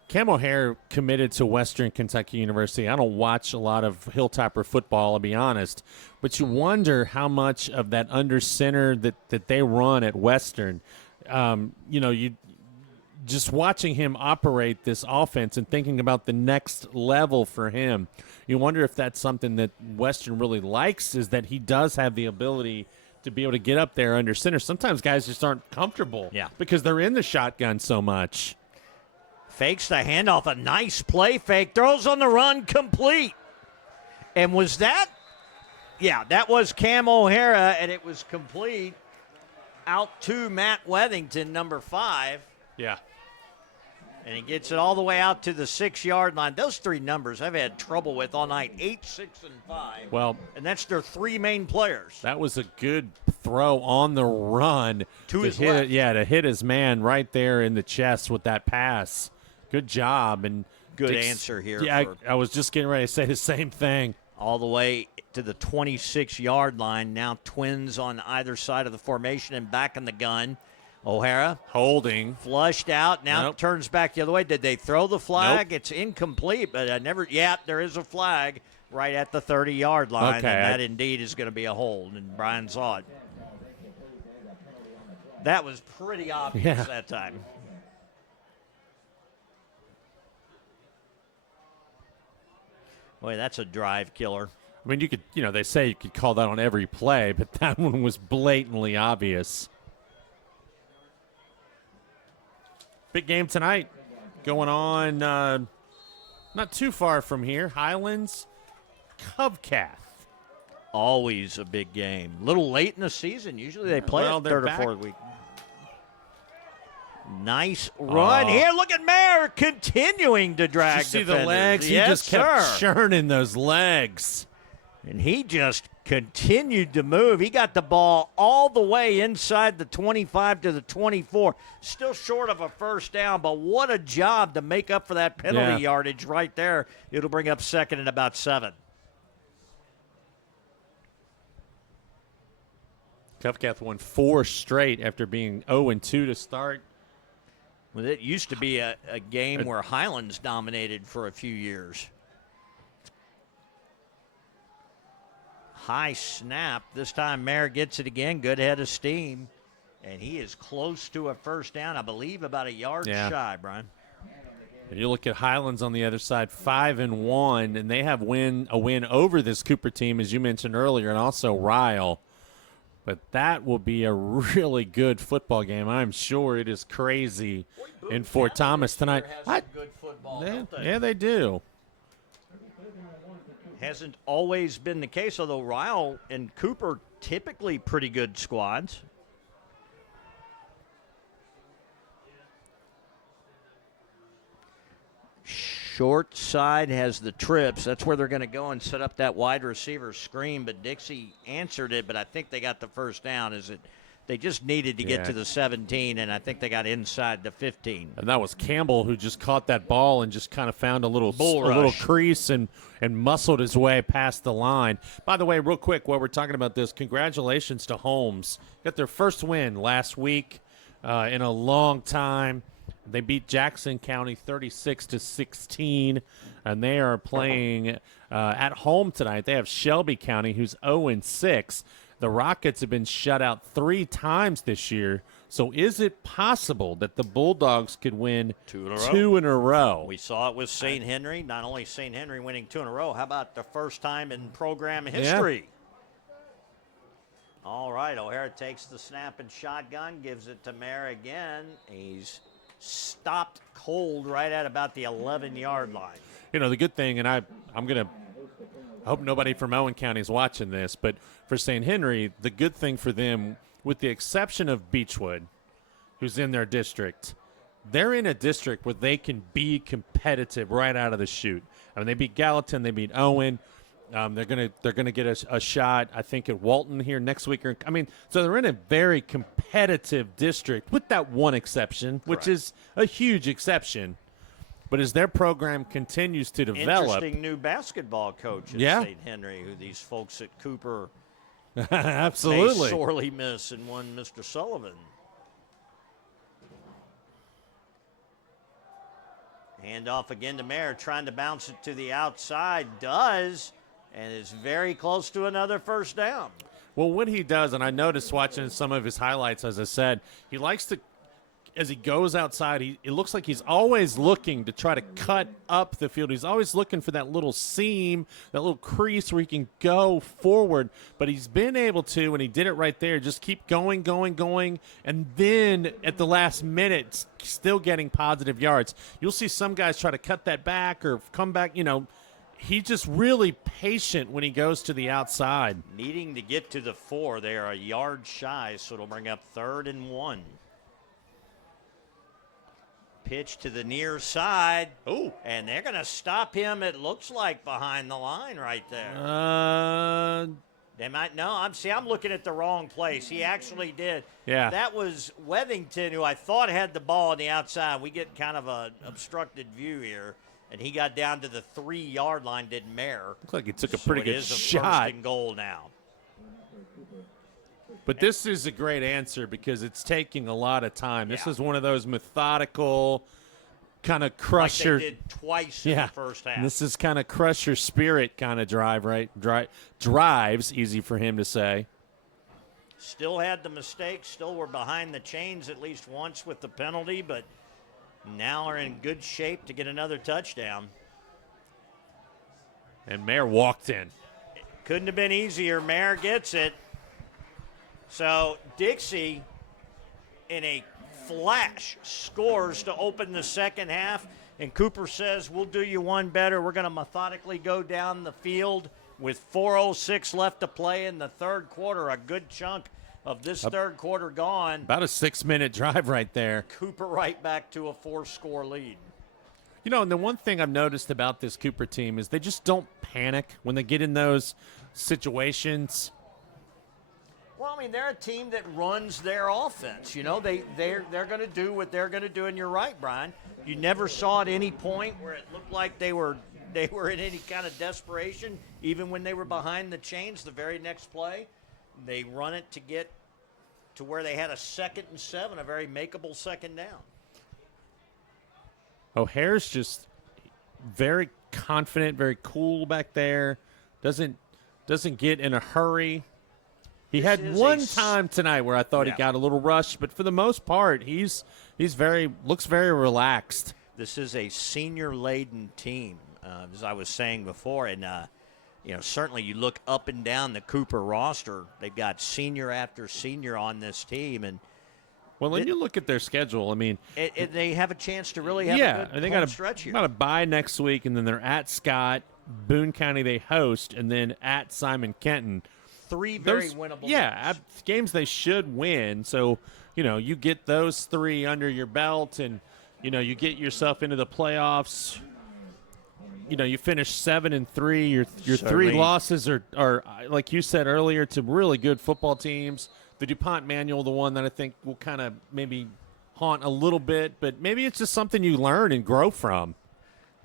Cam O'Hare committed to Western Kentucky University. I don't watch a lot of Hilltopper football, I'll be honest. But you wonder how much of that under center that they run at Western, you just watching him operate this offense and thinking about the next level for him, you wonder if that's something that Western really likes, is that he does have the ability to be able to get up there under center. Sometimes guys just aren't comfortable because they're in the shotgun so much. Fakes the handoff, a nice play fake, throws on the run, complete. And was that? Yeah, that was Cam O'Hara, and it was complete out to Matt Wethington, number 5. Yeah. And he gets it all the way out to the 6-yard line. Those 3 numbers I've had trouble with all night, 8, 6, and 5. Well, and that's their 3 main players. That was a good throw on the run to his left. To hit his man right there in the chest with that pass. Good job. And good answer here. Yeah, I was just getting ready to say the same thing. All the way to the 26-yard line. Now twins on either side of the formation and back in the gun. O'Hara holding, flushed out. Now turns back the other way. Did they throw the flag? Nope. It's incomplete, but I never. Yeah, there is a flag right at the 30-yard line, and that indeed is going to be a hold. And Brian saw it. That was pretty obvious that time. Boy, that's a drive killer. I mean, they say you could call that on every play, but that one was blatantly obvious. Big game tonight going on not too far from here. Highlands, Cubcath. Always a big game. A little late in the season. Usually they play it third or fourth week. Nice run here. Look at Mayer continuing to drag defenders. See the legs? Yes, he just kept churning those legs. And he just continued to move. He got the ball all the way inside the 25 to the 24. Still short of a first down, but what a job to make up for that penalty yardage right there. It'll bring up second and about 7. Cubcath won 4 straight after being 0-2 to start. Well, it used to be a game where Highlands dominated for a few years. high snap. This time Mayer gets it again. Good head of steam. And he is close to a first down, I believe about a yard shy, Brian. You look at Highlands on the other side, 5-1, and they have a win over this Cooper team, as you mentioned earlier, and also Ryle. But that will be a really good football game. I'm sure it is crazy in Fort Thomas tonight. Good football, yeah, they do. Hasn't always been the case, although Ryle and Cooper typically pretty good squads. Short side has the trips. That's where they're going to go and set up that wide receiver screen. But Dixie answered it, but I think they got the first down. They just needed to get to the 17, and I think they got inside the 15. And that was Campbell who just caught that ball and just kind of found a little crease and muscled his way past the line. By the way, real quick, while we're talking about this, congratulations to Holmes. Got their first win last week in a long time. They beat Jackson County 36-16, and they are playing at home tonight. They have Shelby County, who's 0-6. The Rockets have been shut out 3 times this year. So is it possible that the Bulldogs could win 2 in a row? We saw it with St. Henry. Not only St. Henry winning 2 in a row, how about the first time in program history? Yeah. All right, O'Hara takes the snap and shotgun, gives it to Mayer again. He's stopped cold right at about the 11-yard line. You know, the good thing, and I hope nobody from Owen County is watching this, but for St. Henry, the good thing for them, with the exception of Beechwood, who's in their district, they're in a district where they can be competitive right out of the chute. I mean, they beat Gallatin, they beat Owen. They're gonna get a shot, I think, at Walton here next week. So they're in a very competitive district, with that one exception, which is a huge exception. But as their program continues to develop, interesting new basketball coach at St. Henry, who these folks at Cooper absolutely may sorely miss, and one Mr. Sullivan. Handoff again to Mayer, trying to bounce it to the outside. Does. And is very close to another first down. Well, what he does, and I noticed watching some of his highlights, as I said, he likes to, as he goes outside, it looks like he's always looking to try to cut up the field. He's always looking for that little seam, that little crease where he can go forward. But he's been able to, and he did it right there, just keep going, and then at the last minute, still getting positive yards. You'll see some guys try to cut that back or come back, He's just really patient when he goes to the outside. Needing to get to the 4. They are a yard shy, so it'll bring up 3rd and 1. Pitch to the near side. Ooh. And they're going to stop him, it looks like, behind the line right there. They might. No, I'm looking at the wrong place. He actually did. Yeah. That was Wethington, who I thought had the ball on the outside. We get kind of an obstructed view here. And he got down to the 3-yard line, did Mayer. Looks like he took a pretty good shot. First and goal now. But this is a great answer because it's taking a lot of time. This is one of those methodical, kind of crush your. Like they did twice in the first half. And this is kind of crush your spirit kind of drive, right? Drives, easy for him to say. Still had the mistake. Still were behind the chains at least once with the penalty, but now are in good shape to get another touchdown. And Mayer walked in. Couldn't have been easier. Mayer gets it. So Dixie, in a flash, scores to open the second half. And Cooper says, we'll do you one better. We're going to methodically go down the field with 4:06 left to play in the third quarter. A good chunk of this third quarter gone. About a 6-minute drive right there. Cooper right back to a 4-score lead. And the one thing I've noticed about this Cooper team is they just don't panic when they get in those situations. Well, they're a team that runs their offense. They're going to do what they're going to do, and you're right, Brian. You never saw at any point where it looked like they were in any kind of desperation, even when they were behind the chains. The very next play, they run it to get to where they had a 2nd and 7, a very makeable second down. O'Hara's just very confident, very cool back there. Doesn't doesn't get in a hurry. He had is one time tonight where I thought Yeah. he got a little rushed, but for the most part, looks very relaxed. This is a senior-laden team, as I was saying before, and certainly you look up and down the Cooper roster. They've got senior after senior on this team, and Well, when you look at their schedule, I mean, they have a chance to really have a good they home got stretch here. a bye next week, and then they're at Scott, Boone County they host, and then at Simon Kenton. 3 very winnable games. Games they should win. So, you get those 3 under your belt, and, you get yourself into the playoffs. You finish 7-3. Your 3 losses are, like you said earlier, to really good football teams. The DuPont Manual, the one that I think will kind of maybe haunt a little bit, but maybe it's just something you learn and grow from.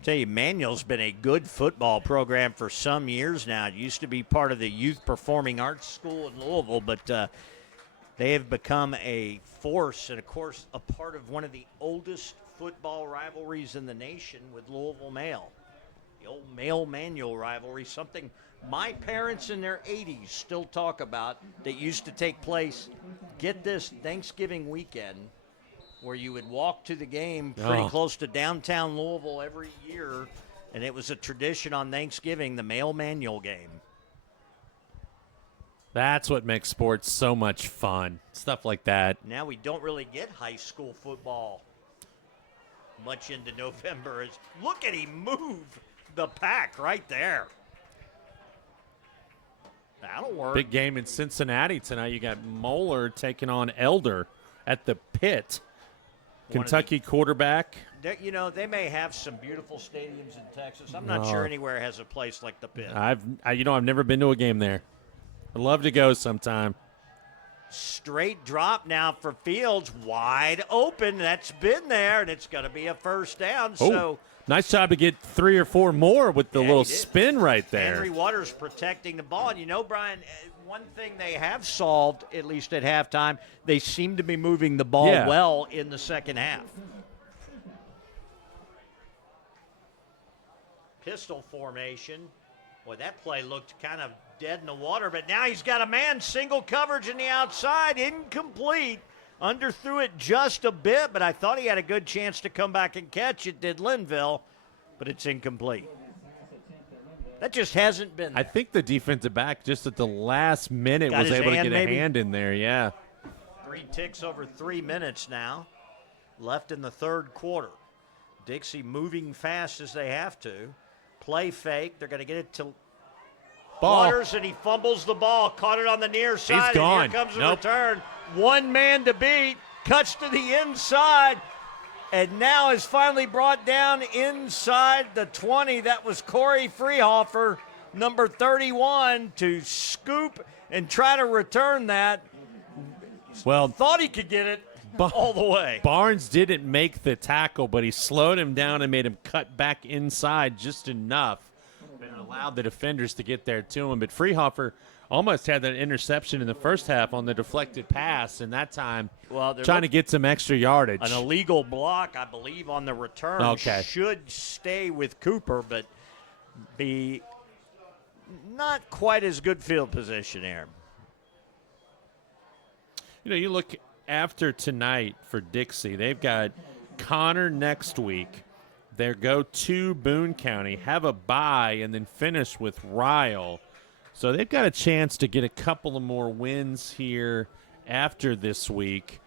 Tell you, Manual's been a good football program for some years now. It used to be part of the Youth Performing Arts School in Louisville, but they have become a force and, of course, a part of one of the oldest football rivalries in the nation with Louisville Male. The old Male Manual rivalry, something my parents in their 80s still talk about that used to take place, get this, Thanksgiving weekend, where you would walk to the game pretty close to downtown Louisville every year, and it was a tradition on Thanksgiving, the Male Manual game. That's what makes sports so much fun. Stuff like that. Now we don't really get high school football much into November. Look at him move the pack right there. That'll work. Big game in Cincinnati tonight. You got Moeller taking on Elder at the Pit. Kentucky quarterback. They may have some beautiful stadiums in Texas. I'm not sure anywhere has a place like the Pit. I've never been to a game there. I'd love to go sometime. Straight drop now for Fields, wide open. That's been there, and it's going to be a first down. So nice job to get 3 or 4 more with the little spin right there. Henry Waters protecting the ball. And Brian, one thing they have solved, at least at halftime, they seem to be moving the ball well in the second half. Pistol formation. Boy, that play looked kind of dead in the water, but now he's got a man, single coverage in the outside, incomplete. Underthrew it just a bit, but I thought he had a good chance to come back and catch it, did Linville, but it's incomplete. That just hasn't been there. I think the defensive back just at the last minute was able to get a hand in there, yeah. 3 ticks over 3 minutes now, left in the third quarter. Dixie moving fast as they have to. Play fake, they're going to get it to Waters, and he fumbles the ball. Caught it on the near side. He's gone. And here comes the return. One man to beat. Cuts to the inside. And now is finally brought down inside the 20. That was Corey Freehofer, number 31, to scoop and try to return that. Well, thought he could get it all the way. Barnes didn't make the tackle, but he slowed him down and made him cut back inside just enough. And allowed the defenders to get there to him. But Freehofer almost had that interception in the first half on the deflected pass, and that time trying to get some extra yardage. An illegal block, I believe, on the return should stay with Cooper, but be not quite as good field position there. You look after tonight for Dixie, they've got Connor next week. They go to Boone County, have a bye, and then finish with Ryle. So they've got a chance to get a couple of more wins here after this week.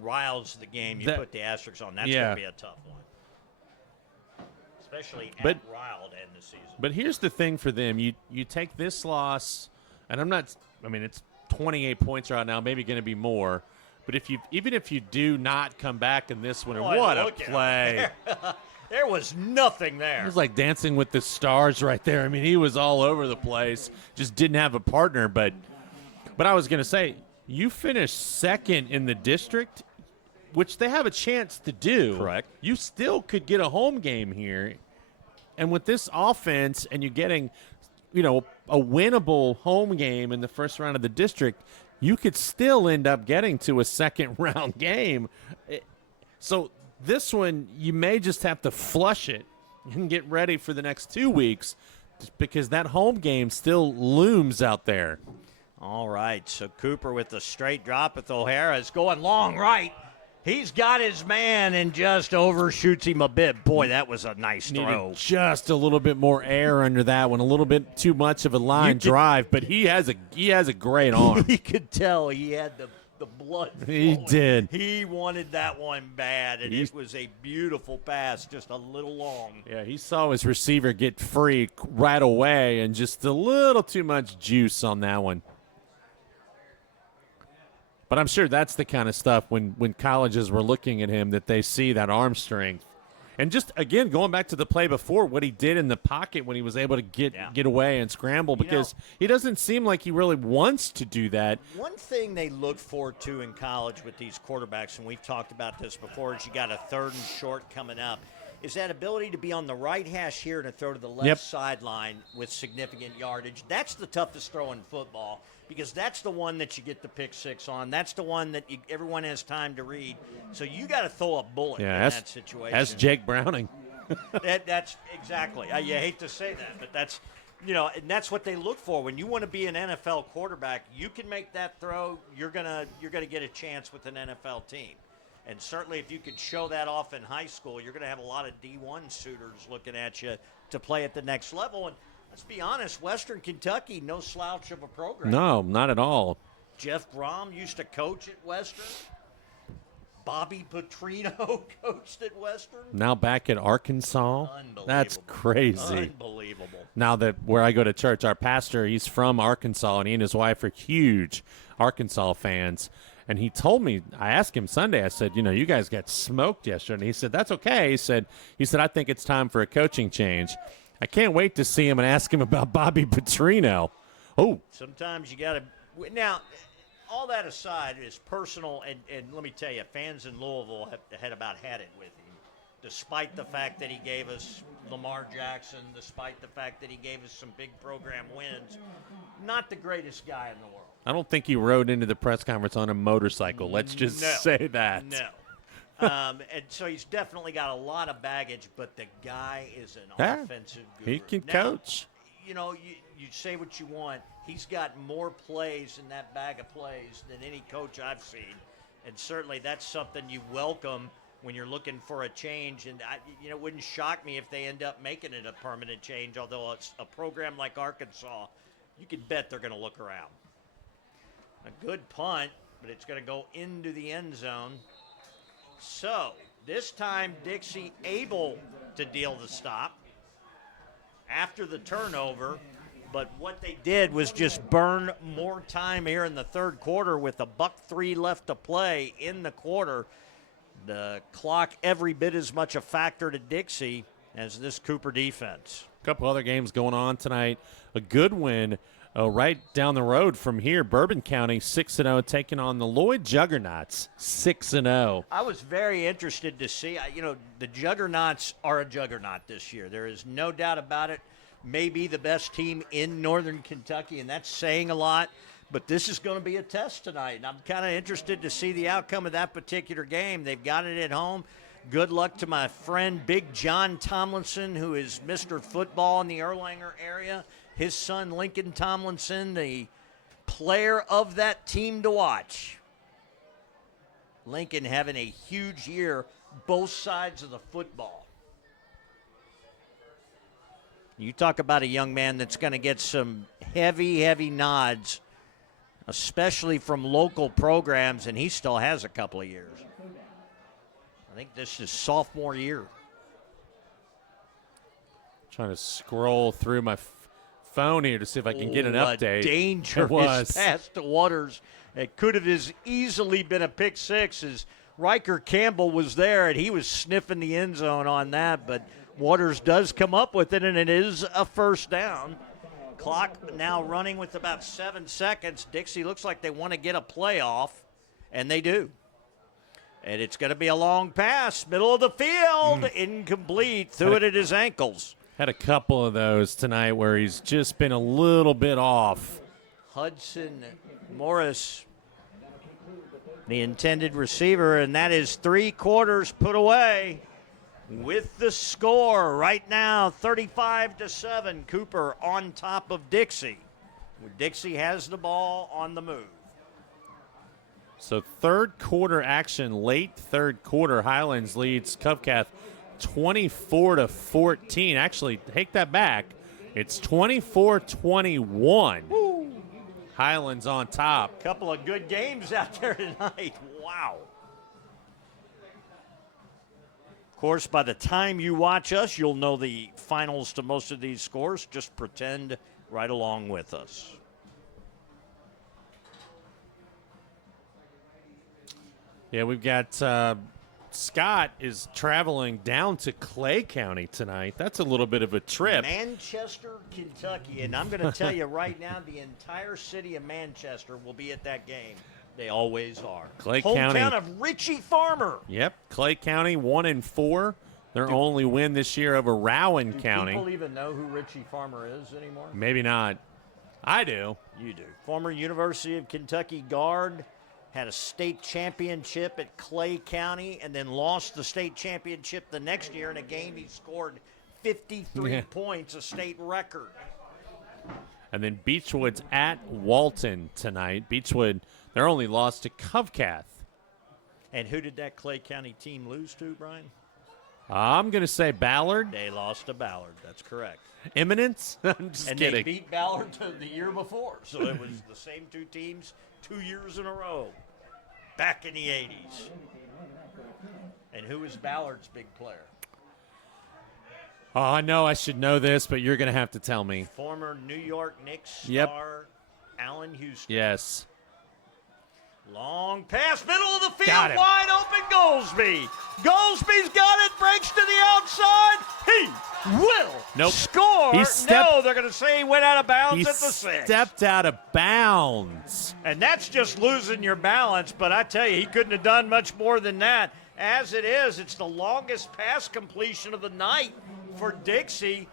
Ryle's the game you put the asterisks on. That's going to be a tough one, especially at Ryle to end the season. But here's the thing for them. You take this loss, and it's 28 points right now, maybe going to be more. But even if you do not come back in this one, what a play. There was nothing there. It was like Dancing with the Stars right there. I mean, he was all over the place. Just didn't have a partner. But I was going to say, you finished second in the district, which they have a chance to do. Correct. You still could get a home game here. And with this offense and you getting, a winnable home game in the first round of the district, you could still end up getting to a second-round game. So this one, you may just have to flush it and get ready for the next 2 weeks. just because that home game still looms out there. All right, so Cooper with the straight drop with O'Hara is going long right. He's got his man and just overshoots him a bit. Boy, that was a nice throw. Needed just a little bit more air under that one, a little bit too much of a line drive, but he has a great arm. You could tell he had the blood flowing. He did. He wanted that one bad, and it was a beautiful pass, just a little long. Yeah, he saw his receiver get free right away and just a little too much juice on that one. But I'm sure that's the kind of stuff when colleges were looking at him that they see that arm strength. And just, again, going back to the play before, what he did in the pocket when he was able to get away and scramble, because he doesn't seem like he really wants to do that. One thing they look for, too, in college with these quarterbacks, and we've talked about this before, is you got a 3rd and short coming up, is that ability to be on the right hash here and a throw to the left sideline with significant yardage. That's the toughest throw in football, because that's the one that you get the pick six on. That's the one that everyone has time to read. So you got to throw a bullet in that situation. That's Jake Browning. That's exactly. You hate to say that, but that's, and that's what they look for. When you want to be an NFL quarterback, you can make that throw. You're gonna get a chance with an NFL team. And certainly if you could show that off in high school, you're going to have a lot of D1 suitors looking at you to play at the next level. And let's be honest, Western Kentucky, no slouch of a program. No, not at all. Jeff Brom used to coach at Western. Bobby Petrino coached at Western. Now back at Arkansas. Unbelievable. That's crazy. Unbelievable. Now that where I go to church, our pastor, he's from Arkansas, and he and his wife are huge Arkansas fans. And he told me, I asked him Sunday, I said, you guys got smoked yesterday. And he said, that's okay. He said, I think it's time for a coaching change. I can't wait to see him and ask him about Bobby Petrino. Oh. Sometimes you got to – now, all that aside is personal, and let me tell you, fans in Louisville had about had it with him, despite the fact that he gave us Lamar Jackson, despite the fact that he gave us some big program wins. Not the greatest guy in the world. I don't think he rode into the press conference on a motorcycle. Let's just say that. No. And so he's definitely got a lot of baggage, but the guy is an offensive guru. He can coach. You say what you want. He's got more plays in that bag of plays than any coach I've seen. And certainly that's something you welcome when you're looking for a change. And it wouldn't shock me if they end up making it a permanent change, although it's a program like Arkansas, you can bet they're going to look around. A good punt, but it's going to go into the end zone. So this time Dixie able to deal the stop after the turnover, but what they did was just burn more time here in the third quarter with $1:03 left to play in the quarter. The clock every bit as much a factor to Dixie as this Cooper defense. A couple other games going on tonight. A good win right down the road from here. Bourbon County 6-0 taking on the Lloyd Juggernauts 6-0. I was very interested to see. The Juggernauts are a juggernaut this year. There is no doubt about it. Maybe the best team in Northern Kentucky, and that's saying a lot. But this is going to be a test tonight, and I'm kind of interested to see the outcome of that particular game. They've got it at home. Good luck to my friend Big John Tomlinson, who is Mr. Football in the Erlanger area. His son, Lincoln Tomlinson, the player of that team to watch. Lincoln having a huge year, both sides of the football. You talk about a young man that's going to get some heavy, heavy nods, especially from local programs, and he still has a couple of years. I think this is sophomore year. Trying to scroll through my phone here to see if I can get an update. A dangerous pass to Waters. It could have as easily been a pick six as Riker Campbell was there, and he was sniffing the end zone on that, but Waters does come up with it, and it is a first down. Clock now running with about 7 seconds. Dixie looks like they want to get a playoff, and they do. And it's going to be a long pass, middle of the field, incomplete, threw it at his ankles. Had a couple of those tonight where he's just been a little bit off. Hudson Morris, the intended receiver, and that is 3 quarters put away. with the score right now, 35-7. Cooper on top of Dixie. Dixie has the ball on the move. So third quarter action, late third quarter, Highlands leads Covcath 24-14. Actually, take that back. It's 24-21. Highlands on top. Couple of good games out there tonight. Wow. Of course, by the time you watch us, you'll know the finals to most of these scores. Just pretend right along with us. Yeah, we've got Scott is traveling down to Clay County tonight. That's a little bit of a trip. Manchester, Kentucky. And I'm going to tell you right now, the entire city of Manchester will be at that game. They always are. Clay Hometown County. of Richie Farmer. Yep, Clay County 1-4. Their only win this year over Rowan County. Do people even know who Richie Farmer is anymore? Maybe not. I do. You do. Former University of Kentucky guard, had a state championship at Clay County, and then lost the state championship the next year in a game he scored 53 points, a state record. And then Beechwood's at Walton tonight. Beechwood, their only loss to Covcath. And who did that Clay County team lose to, Brian? I'm going to say Ballard. They lost to Ballard. That's correct. Eminence? I'm just and kidding. They beat Ballard the year before. So it was the same two teams 2 years in a row back in the 80s. And who was Ballard's big player? Oh, I know I should know this, but you're going to have to tell me. Former New York Knicks star Allen Houston. Yes. Long pass, middle of the field, Got him. wide open, Goldsby. Goldsby's got it, breaks to the outside. He will score. No, they're going to say he went out of bounds at the 6. He stepped out of bounds. And that's just losing your balance, but I tell you, he couldn't have done much more than that. As it is, it's the longest pass completion of the night for Dixie.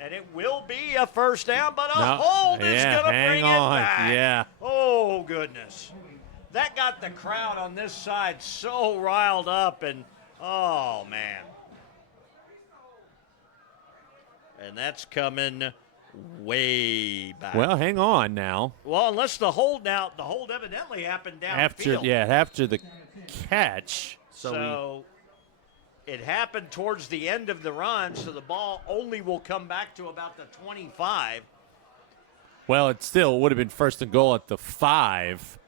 And it will be a first down, but a hold is going to bring it back. Yeah. Oh, goodness. That got the crowd on this side so riled up, and oh, man. And that's coming way back. Well, hang on now. Well, unless the hold evidently happened downfield. After the catch. So it happened towards the end of the run, so the ball only will come back to about the 25. Well, it still would have been first and goal at the 5.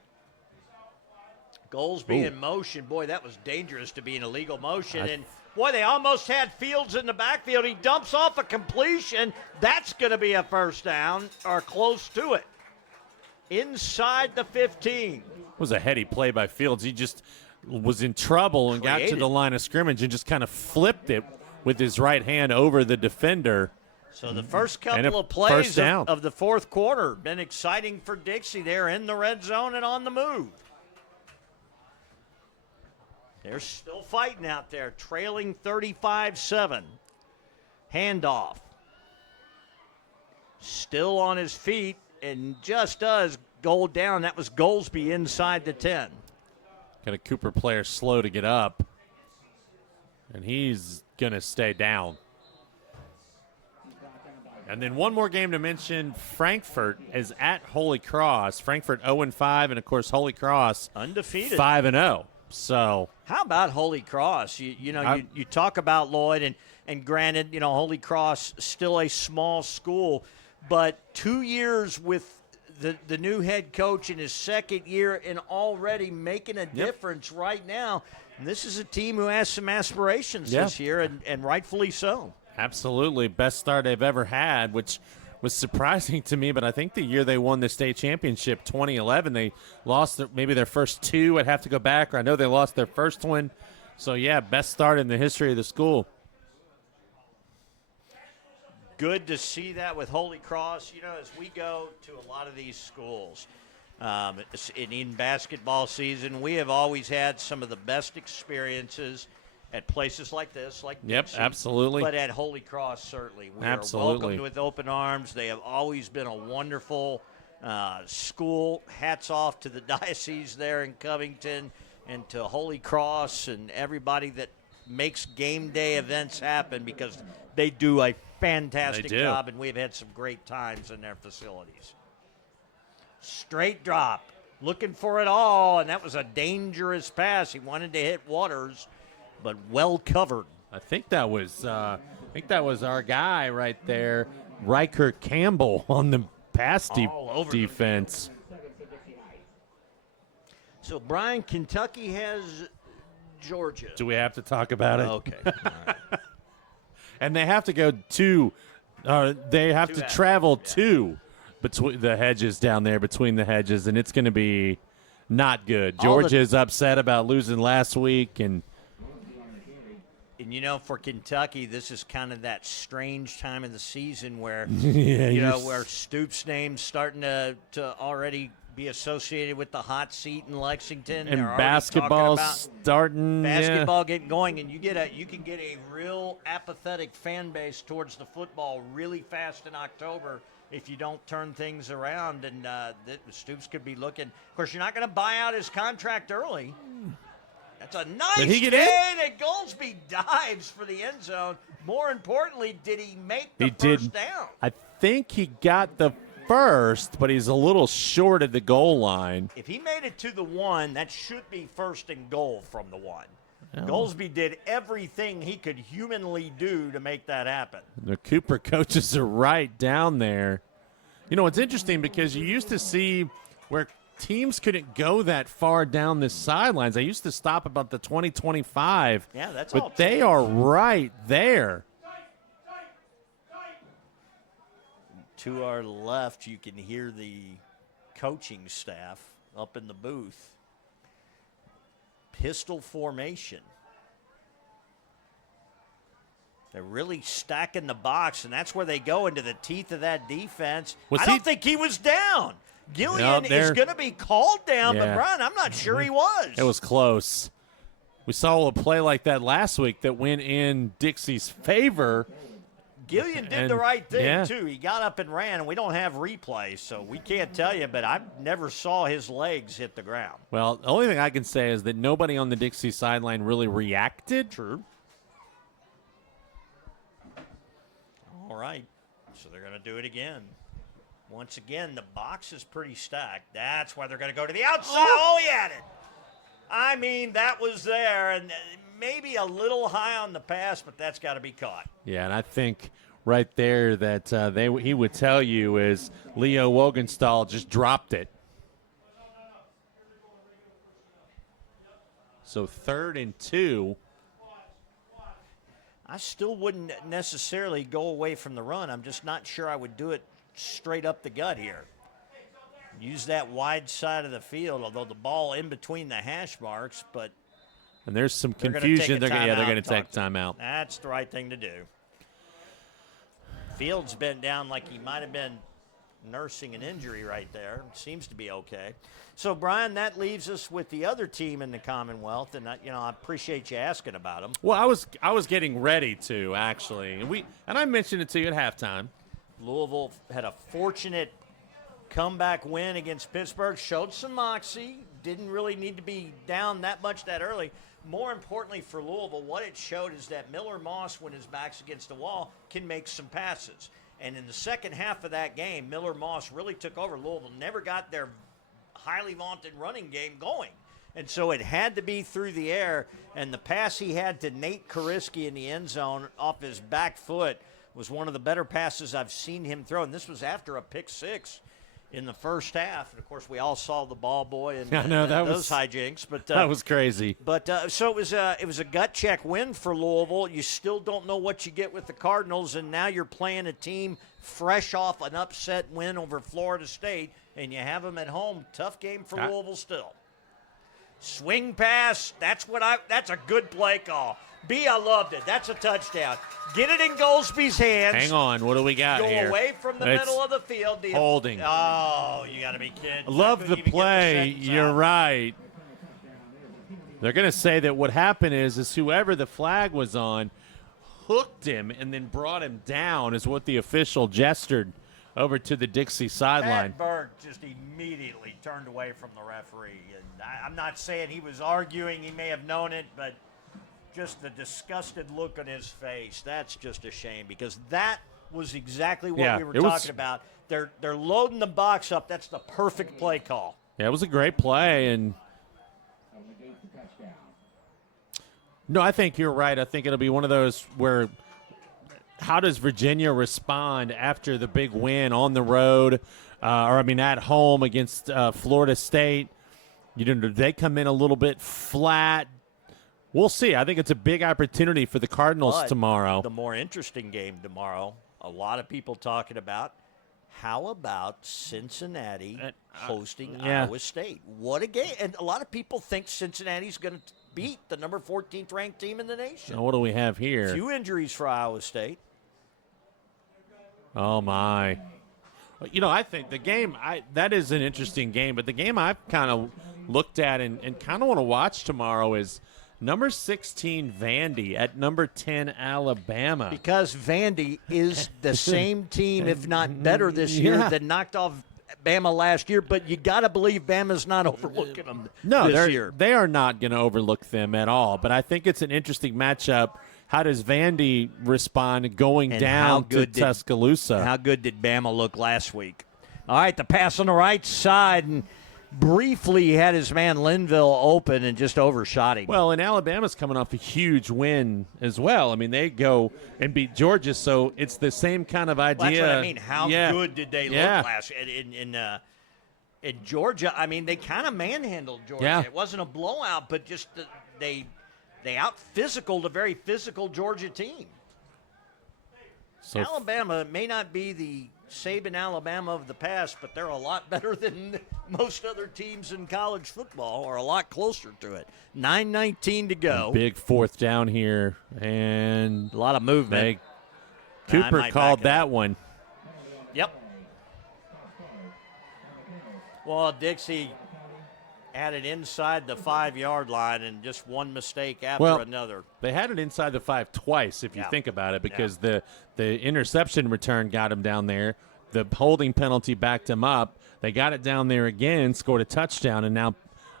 Goldsby in motion. Boy, that was dangerous to be in illegal motion. And, boy, they almost had Fields in the backfield. He dumps off a completion. That's going to be a first down or close to it. Inside the 15. It was a heady play by Fields. He just was in trouble and got to the line of scrimmage and just kind of flipped it with his right hand over the defender. So the first couple of plays of the fourth quarter been exciting for Dixie. They're in the red zone and on the move. They're still fighting out there, trailing 35-7. Handoff. Still on his feet and just does go down. That was Goldsby inside the 10. Got a Cooper player slow to get up. And he's going to stay down. And then one more game to mention. Frankfurt is at Holy Cross. Frankfurt 0-5, and, of course, Holy Cross undefeated 5-0. So how about Holy Cross? You talk about Lloyd, and granted, Holy Cross still a small school, but 2 years with the new head coach in his second year and already making a difference right now. And this is a team who has some aspirations this year, and rightfully so. Absolutely. Best start they've ever had, which was surprising to me, but I think the year they won the state championship, 2011, they lost maybe their first 2. I'd have to go back, or I know they lost their first one. So, yeah, best start in the history of the school. Good to see that with Holy Cross. As we go to a lot of these schools, in basketball season, we have always had some of the best experiences at places like this, like Dixie. Yep, absolutely. But at Holy Cross, certainly. We are welcomed with open arms. They have always been a wonderful school. Hats off to the diocese there in Covington and to Holy Cross and everybody that makes game day events happen because they do a fantastic job, and we've had some great times in their facilities. Straight drop, looking for it all, and that was a dangerous pass. He wanted to hit Waters, but well covered. I think that was our guy right there, Riker Campbell, on the pass defense. So, Brian, Kentucky has Georgia. Do we have to talk about it? Okay. All right. And they have to go to travel to between the hedges down there, between the hedges, and it's going to be not good. Georgia's upset about losing last week, and for Kentucky, this is kind of that strange time of the season where where Stoops' name's starting to already be associated with the hot seat in Lexington, and basketball starting, getting going, and you can get a real apathetic fan base towards the football really fast in October if you don't turn things around. And Stoops could be looking. Of course, you're not going to buy out his contract early. That's a nice gain, and Goldsby dives for the end zone. More importantly, did he make the first down? I think he got the first, but he's a little short at the goal line. If he made it to the 1, that should be first and goal from the 1. Goldsby did everything he could humanly do to make that happen. The Cooper coaches are right down there. It's interesting because you used to see where teams couldn't go that far down the sidelines. They used to stop about the 20-25. Yeah, that's all. But they are right there. To our left, you can hear the coaching staff up in the booth. Pistol formation. They're really stacking the box, and that's where they go into the teeth of that defense. I don't think he was down. Gillian is going to be called down, but Brian, I'm not sure he was. It was close. We saw a play like that last week that went in Dixie's favor. Gillian did the right thing, too. He got up and ran, and we don't have replays, so we can't tell you, but I never saw his legs hit the ground. Well, the only thing I can say is that nobody on the Dixie sideline really reacted. True. All right, so they're going to do it again. Once again, the box is pretty stacked. That's why they're going to go to the outside. Oh, he had it. I mean, that was there, and maybe a little high on the pass, but that's got to be caught. Yeah, and I think right there that he would tell you is Leo Wogenstall just dropped it. So 3rd and 2. I still wouldn't necessarily go away from the run. I'm just not sure I would do it straight up the gut here. Use that wide side of the field, although the ball in between the hash marks, but and there's some confusion. They're going to take timeout. That's the right thing to do. Fields bent down like he might have been nursing an injury right there. Seems to be okay. So, Brian, that leaves us with the other team in the Commonwealth, and I appreciate you asking about them. Well, I was getting ready to, actually, and I mentioned it to you at halftime. Louisville had a fortunate comeback win against Pittsburgh, showed some moxie, didn't really need to be down that much that early. More importantly for Louisville, what it showed is that Miller Moss, when his back's against the wall, can make some passes. And in the second half of that game, Miller Moss really took over. Louisville never got their highly vaunted running game going. And so it had to be through the air, and the pass he had to Nate Kariski in the end zone off his back foot was one of the better passes I've seen him throw. And this was after a pick six in the first half. And, of course, we all saw the ball boy and those hijinks. But that was crazy. But so it was a gut check win for Louisville. You still don't know what you get with the Cardinals, and now you're playing a team fresh off an upset win over Florida State, and you have them at home. Tough game for Louisville still. Swing pass, that's a good play call. I loved it. That's a touchdown. Get it in Goldsby's hands. Hang on. What do we got here? Go away from the middle of the field. Holding. Oh, you got to be kidding. I love the play. You're right. They're going to say that what happened is whoever the flag was on hooked him and then brought him down is what the official gestured over to the Dixie sideline. Pat Berg just immediately turned away from the referee. And I'm not saying he was arguing. He may have known it, but just the disgusted look on his face. That's just a shame because that was exactly what we were talking about. They're loading the box up. That's the perfect play call. Yeah, it was a great play, and no, I think you're right. I think it'll be one of those where how does Virginia respond after the big win on the road, at home against Florida State? Do they come in a little bit flat? We'll see. I think it's a big opportunity for the Cardinals tomorrow. The more interesting game tomorrow, a lot of people talking about, how about Cincinnati hosting Iowa State? What a game. And a lot of people think Cincinnati's going to beat the number 14th ranked team in the nation. Now, what do we have here? Few injuries for Iowa State. Oh, my. I think the game, that is an interesting game, but the game I've kind of looked at and kind of want to watch tomorrow is number 16, Vandy, at number 10, Alabama. Because Vandy is the same team, if not better this year, that knocked off Bama last year. But you got to believe Bama's not overlooking them this year. They are not going to overlook them at all. But I think it's an interesting matchup. How does Vandy respond going down to Tuscaloosa? How good did Bama look last week? All right, the pass on the right side, and briefly had his man Linville open and just overshot him. Well, and Alabama's coming off a huge win as well. I mean, they go and beat Georgia, so it's the same kind of idea. Well, that's what I mean. How good did they look last in Georgia? I mean, they kind of manhandled Georgia. Yeah. It wasn't a blowout, but just they out-physicaled a very physical Georgia team. So Alabama may not be the Saban Alabama of the past, but they're a lot better than most other teams in college football, or a lot closer to it. 9:19 to go. Big fourth down here, and a lot of movement. Cooper called that one. Yep. Well, Dixie had it inside the 5-yard line, and just one mistake after another. They had it inside the 5 twice, if you think about it, because the interception return got him down there. The holding penalty backed him up. They got it down there again, scored a touchdown, and now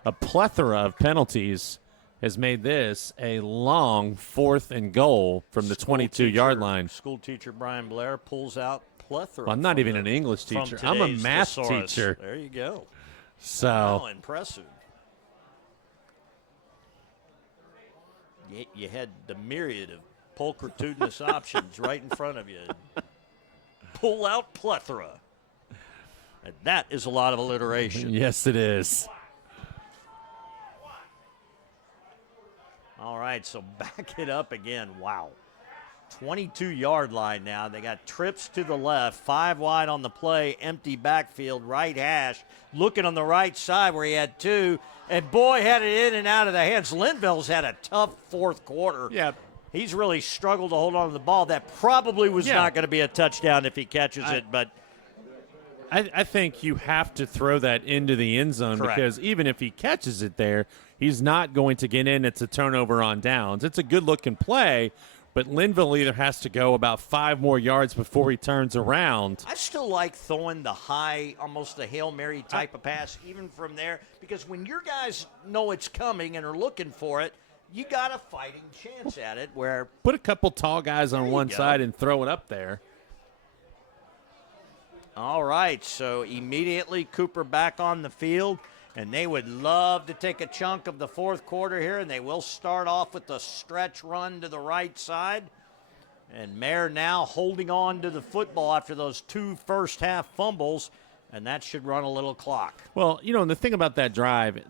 a plethora of penalties has made this a long 4th and goal from the 22-yard line. School teacher Brian Blair pulls out plethora. Well, I'm not even an English teacher. I'm a math teacher. There you go. So wow, impressive. You had the myriad of pulchritudinous options right in front of you. Pull out plethora. And that is a lot of alliteration. Yes, it is. All right, so back it up again. Wow. 22-yard line now. They got trips to the left, 5 wide on the play, empty backfield, right hash, looking on the right side where he had 2, and boy, had it in and out of the hands. Linville's had a tough fourth quarter. Yeah. He's really struggled to hold on to the ball. That probably was not going to be a touchdown if he catches it, but I think you have to throw that into the end zone. Correct. Because even if he catches it there, he's not going to get in. It's a turnover on downs. It's a good-looking play, but Linville either has to go about 5 more yards before he turns around. I still like throwing the high, almost the Hail Mary type of pass, even from there, because when your guys know it's coming and are looking for it, you got a fighting chance at it. Where put a couple tall guys on one side and throw it up there. All right, so immediately Cooper back on the field, and they would love to take a chunk of the fourth quarter here, and they will start off with the stretch run to the right side. And Mayer now holding on to the football after those 2 first-half fumbles, and that should run a little clock. Well, and the thing about that drive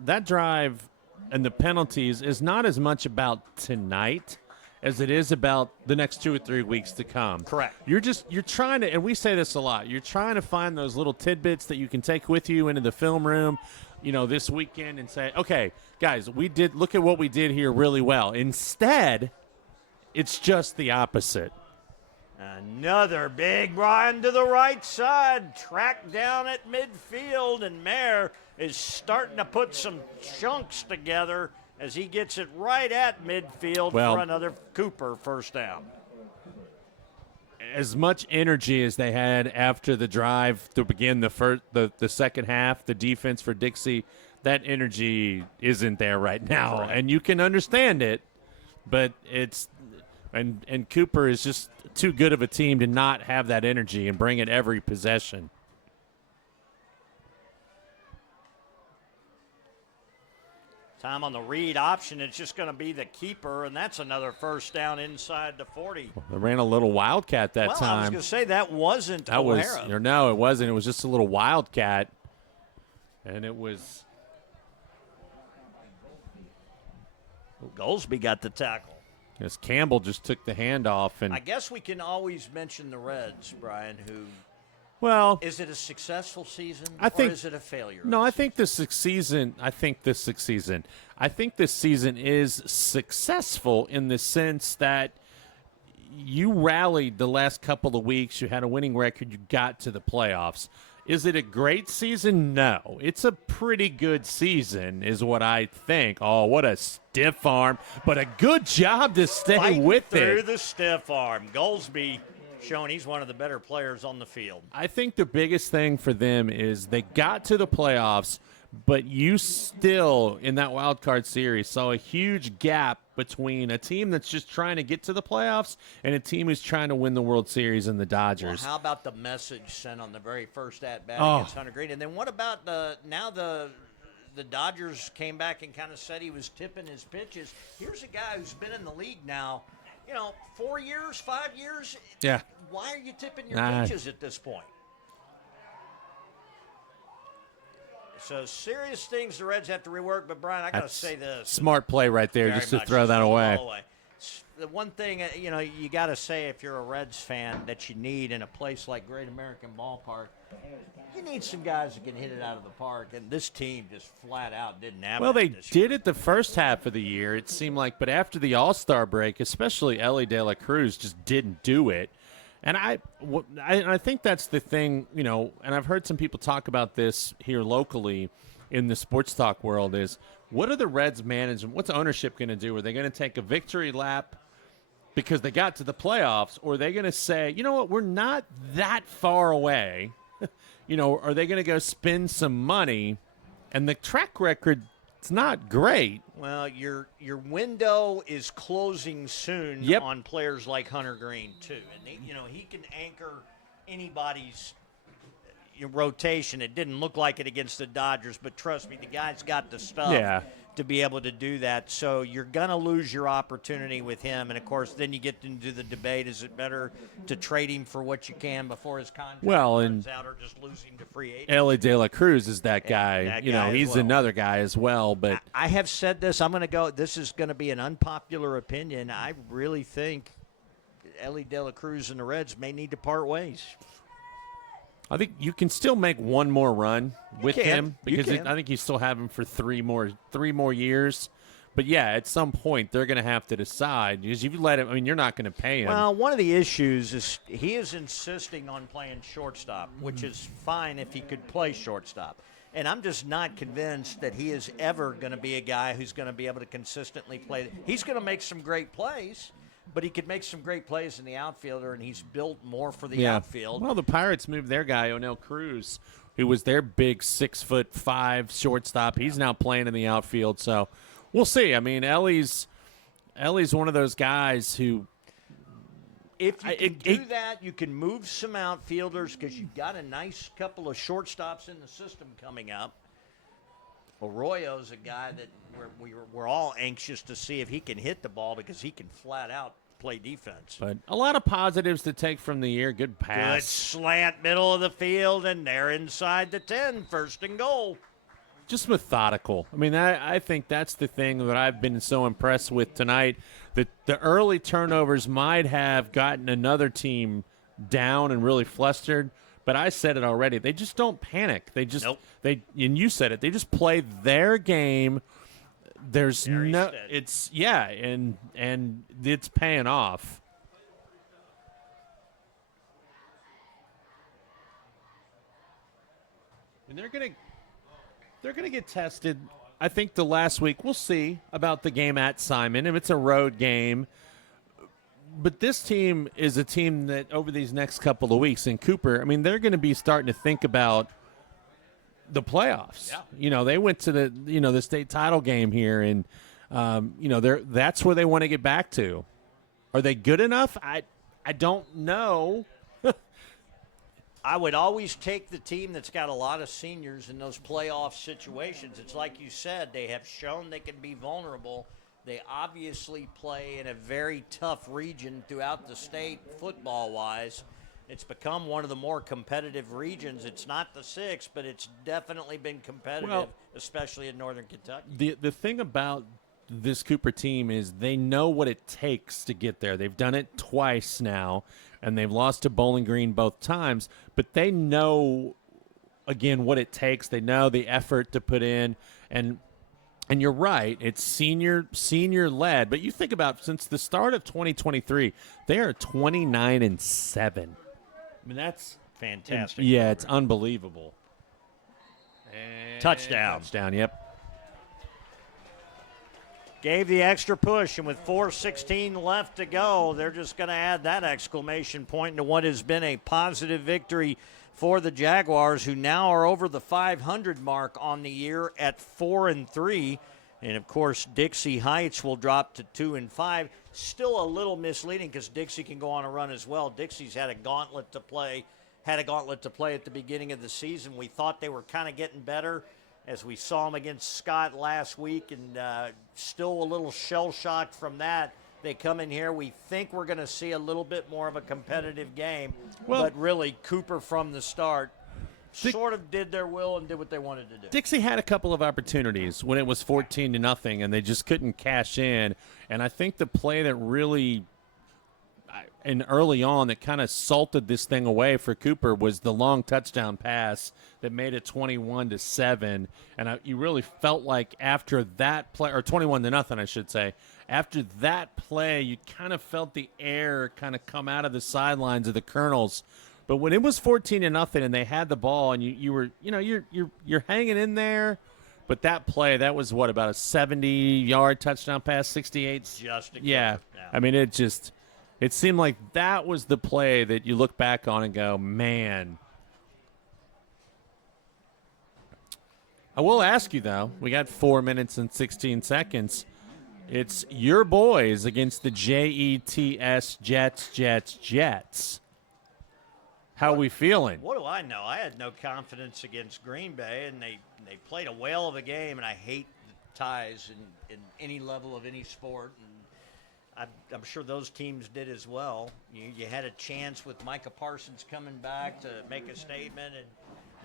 and the penalties is not as much about tonight as it is about the next 2 or 3 weeks to come. Correct. You're trying to, and we say this a lot, you're trying to find those little tidbits that you can take with you into the film room, this weekend and say, okay, guys, look at what we did here really well. Instead, it's just the opposite. Another big run to the right side, tracked down at midfield, and Mayer is starting to put some chunks together as he gets it right at midfield for another Cooper first down. As much energy as they had after the drive to begin the second half, the defense for Dixie, that energy isn't there right now. Right. And you can understand it but and Cooper is just too good of a team to not have that energy and bring it every possession. Time on the read option, it's just going to be the keeper, and that's another first down inside the 40. They ran a little wildcat that time. I was going to say that wasn't O'Hara. No, it wasn't. It was just a little wildcat, and it was. Goldsby got the tackle. Yes, Campbell just took the handoff, and I guess we can always mention the Reds, Brian, who. Well, is it a successful season or is it a failure? No, I think this season is successful in the sense that you rallied the last couple of weeks. You had a winning record. You got to the playoffs. Is it a great season? No. It's a pretty good season is what I think. Oh, what a stiff arm, but a good job to stay Fighting with it. Through the stiff arm. Goldsby showing he's one of the better players on the field. I think the biggest thing for them is they got to the playoffs, but you still, in that wild card series, saw a huge gap between a team that's just trying to get to the playoffs and a team who's trying to win the World Series in the Dodgers. Well, how about the message sent on the very first at-bat against Hunter Green? And then what about the Dodgers came back and kind of said he was tipping his pitches. Here's a guy who's been in the league now, 4 years, 5 years. Yeah. Why are you tipping your pitches at this point? So serious things the Reds have to rework. But, Brian, I got to say this. Smart play right there just to throw that away. The one thing, you got to say if you're a Reds fan that you need in a place like Great American Ballpark, you need some guys that can hit it out of the park, and this team just flat out didn't have it. Well, they did it the first half of the year, it seemed like, but after the All-Star break, especially Ellie De La Cruz just didn't do it. And I think that's the thing, and I've heard some people talk about this here locally in the sports talk world is, what are the Reds management, what's ownership going to do? Are they going to take a victory lap because they got to the playoffs, or are they going to say, you know what, we're not that far away? Are they going to go spend some money? And the track record, it's not great. Well, your window is closing soon on players like Hunter Green, too. And, he can anchor anybody's rotation. It didn't look like it against the Dodgers, but trust me, the guy's got the stuff to be able to do that. So you're going to lose your opportunity with him. And, of course, then you get into the debate, is it better to trade him for what you can before his contract runs out or just lose him to free agency? Ellie De La Cruz is that guy. He's another guy as well. But I have said this. I'm going to go – this is going to be an unpopular opinion. I really think Ellie De La Cruz and the Reds may need to part ways. I think you can still make one more run with him because I think you still have him for three more years. But, yeah, at some point they're going to have to decide because if you let him – you're not going to pay him. Well, one of the issues is he is insisting on playing shortstop, which is fine if he could play shortstop. And I'm just not convinced that he is ever going to be a guy who's going to be able to consistently play. He's going to make some great plays. But he could make some great plays in the outfielder, and he's built more for the outfield. Well, the Pirates moved their guy, O'Neill Cruz, who was their big 6'5" shortstop. He's now playing in the outfield, so we'll see. Ellie's one of those guys who. If you can do that, you can move some outfielders because you've got a nice couple of shortstops in the system coming up. Arroyo's a guy that we're all anxious to see if he can hit the ball because he can flat out play defense. But a lot of positives to take from the year. Good pass. Good slant middle of the field, and they're inside the 10, first and goal. Just methodical. I think that's the thing that I've been so impressed with tonight, that the early turnovers might have gotten another team down and really flustered. But I said it already. They just don't panic. They just and you said it. They just play their game. There's Very no steady. It's and it's paying off. And they're gonna get tested. I think the last week we'll see about the game at Simon if it's a road game. But this team is a team that over these next couple of weeks in Cooper, they're going to be starting to think about the playoffs. Yeah. They went to the state title game here, and That's where they want to get back to. Are they good enough? I don't know. I would always take the team that's got a lot of seniors in those playoff situations. It's like you said, they have shown they can be vulnerable. They obviously play in a very tough region throughout the state football-wise. It's become one of the more competitive regions. It's not the 6, but it's definitely been competitive, especially in northern Kentucky. The thing about this Cooper team is they know what it takes to get there. They've done it twice now, and they've lost to Bowling Green both times, but they know, again, what it takes. They know the effort to put in, and you're right, it's senior led, but you think about since the start of 2023, they are 29-7. I mean, that's fantastic. Yeah, it's unbelievable. And touchdown, yep. Gave the extra push, and with 4:16 left to go, they're just going to add that exclamation point into what has been a positive victory for the Jaguars, who now are over the 500 mark on the year at 4-3. And, of course, Dixie Heights will drop to 2-5. Still a little misleading because Dixie can go on a run as well. Dixie's had a gauntlet to play at the beginning of the season. We thought they were kind of getting better as we saw them against Scott last week, and still a little shell-shocked from that. They come in here. We think we're going to see a little bit more of a competitive game, but really Cooper from the start sort of did their will and did what they wanted to do. Dixie had a couple of opportunities when it was 14-0, and they just couldn't cash in. And I think the play that really, and early on, that kind of salted this thing away for Cooper was the long touchdown pass that made it 21-7. And you really felt like after that play, or 21-0, I should say, after that play, you kind of felt the air kind of come out of the sidelines of the Colonels. But when it was 14-0 and they had the ball, and you're hanging in there, but that play, that was what, about a 70-yard touchdown pass, 68. Yeah. I mean, it seemed like that was the play that you look back on and go, man. I will ask you though. We got 4 minutes and 16 seconds. It's your boys against the Jets. How are we feeling? What do I know? I had no confidence against Green Bay, and they played a whale of a game, and I hate the ties in any level of any sport, and I'm sure those teams did as well. You had a chance with Micah Parsons coming back to make a statement, and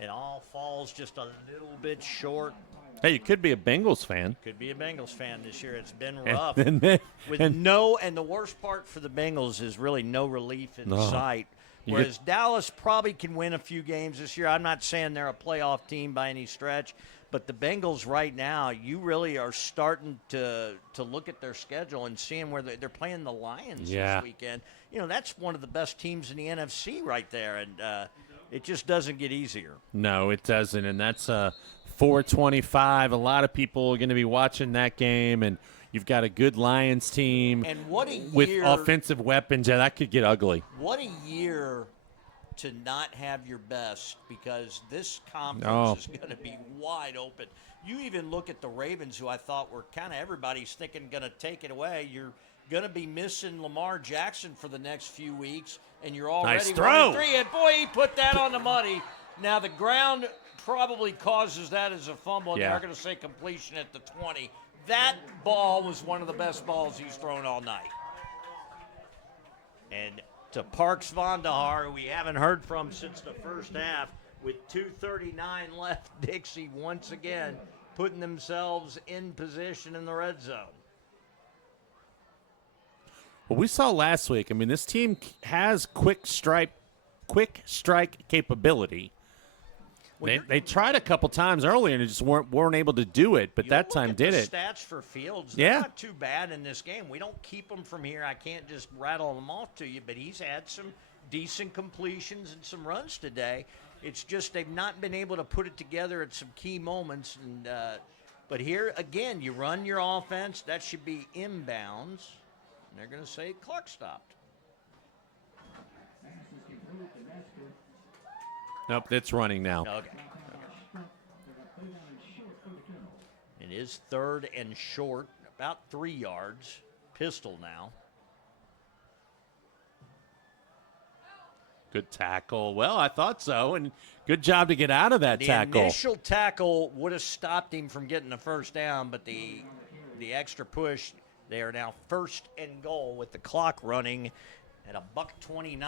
it all falls just a little bit short. Hey, you could be a Bengals fan. Could be a Bengals fan this year. It's been rough. And the worst part for the Bengals is really no relief in sight. Whereas Dallas probably can win a few games this year. I'm not saying they're a playoff team by any stretch, but the Bengals right now, you really are starting to look at their schedule and seeing where they're playing the Lions this weekend. That's one of the best teams in the NFC right there, and it just doesn't get easier. No, it doesn't, and that's 4:25. A lot of people are going to be watching that game, and you've got a good Lions team and what a year, with offensive weapons. Yeah, that could get ugly. What a year to not have your best, because this conference is going to be wide open. You even look at the Ravens, who I thought were kind of everybody's thinking going to take it away. You're going to be missing Lamar Jackson for the next few weeks, and you're already nice throw. 3. And boy, he put that on the money. Now the ground probably causes that as a fumble, and they're going to say completion at the 20. That ball was one of the best balls he's thrown all night. And to Parks Vandahar, who we haven't heard from since the first half, with 2:39 left, Dixie once again putting themselves in position in the red zone. Well, we saw last week, I mean, this team has quick strike capability. They tried a couple times earlier and just weren't able to do it, but that time did it. Stats for Fields, they're not too bad in this game. We don't keep them from here. I can't just rattle them off to you, but he's had some decent completions and some runs today. It's just they've not been able to put it together at some key moments. And but here again, you run your offense. That should be inbounds, and they're going to say clock stopped. Nope, it's running now. Okay. It is 3rd and short about 3 yards. Pistol now. Good tackle. Well, I thought so, and good job to get out of that tackle. The initial tackle would have stopped him from getting the first down, but the extra push, they are now 1st and goal with the clock running at $1:29.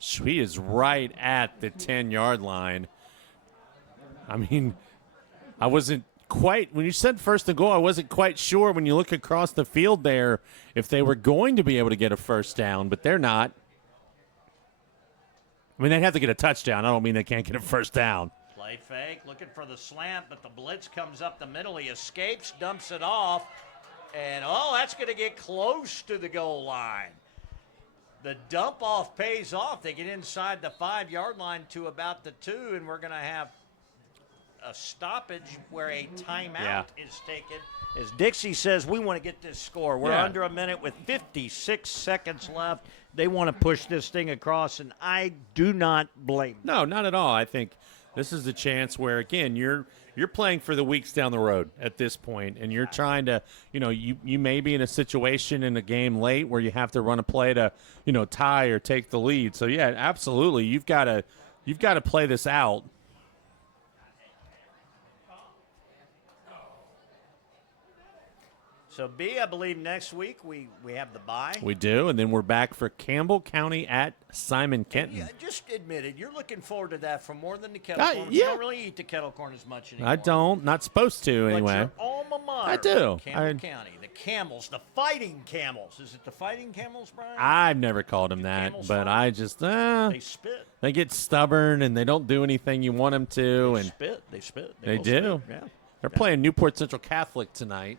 He is right at the 10-yard line. I mean, I wasn't quite, when you said 1st and goal, I wasn't quite sure when you look across the field there if they were going to be able to get a first down, but they're not. I mean, they'd have to get a touchdown. I don't mean they can't get a first down. Play fake, looking for the slant, but the blitz comes up the middle. He escapes, dumps it off, and, that's going to get close to the goal line. The dump off pays off. They get inside the 5-yard line to about the 2, and we're going to have a stoppage where a timeout is taken. As Dixie says, we want to get this score. We're under a minute with 56 seconds left. They want to push this thing across, and I do not blame them. No, not at all. I think this is a chance where, again, you're playing for the weeks down the road at this point, and you're trying to, you may be in a situation in a game late where you have to run a play to, tie or take the lead. So, yeah, absolutely. You've got to play this out. So, B, I believe next week we have the bye. We do, and then we're back for Campbell County at Simon Kenton. Yeah, just admit it. You're looking forward to that for more than the kettle corn. Yeah. You don't really eat the kettle corn as much anymore. I don't. Not supposed to, anyway. But your alma mater. I do. Campbell County. The Camels. The Fighting Camels. Is it the Fighting Camels, Brian? I've never called them that, Camels but fight? I just, They spit. they get stubborn, and they don't do anything you want them to. They spit. They spit. They will do. Spit. Yeah. They're playing Newport Central Catholic tonight.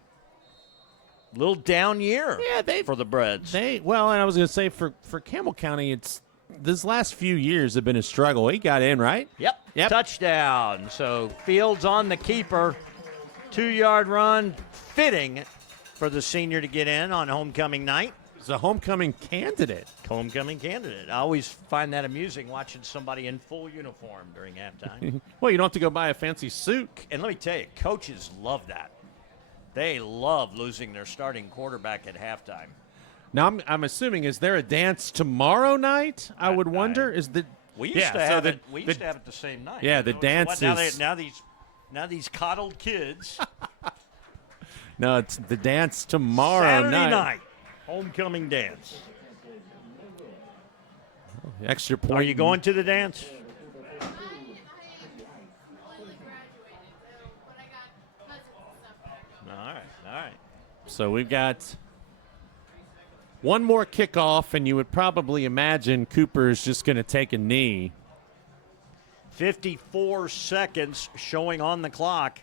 Little down year for the Breads. And I was going to say for Campbell County, it's this last few years have been a struggle. He got in, right? Yep. Touchdown. So Fields on the keeper. 2-yard run. Fitting for the senior to get in on homecoming night. He's a homecoming candidate. Homecoming candidate. I always find that amusing watching somebody in full uniform during halftime. Well, you don't have to go buy a fancy suit. And let me tell you, coaches love that. They love losing their starting quarterback at halftime. Now, I'm assuming, is there a dance tomorrow night? I would wonder. We used to have it. We used to have it the same night. Yeah, the dance is now these coddled kids. No, it's the dance tomorrow Saturday night. Homecoming dance. Extra point. Are you going to the dance? All right. So we've got one more kickoff, and you would probably imagine Cooper is just going to take a knee. 54 seconds showing on the clock,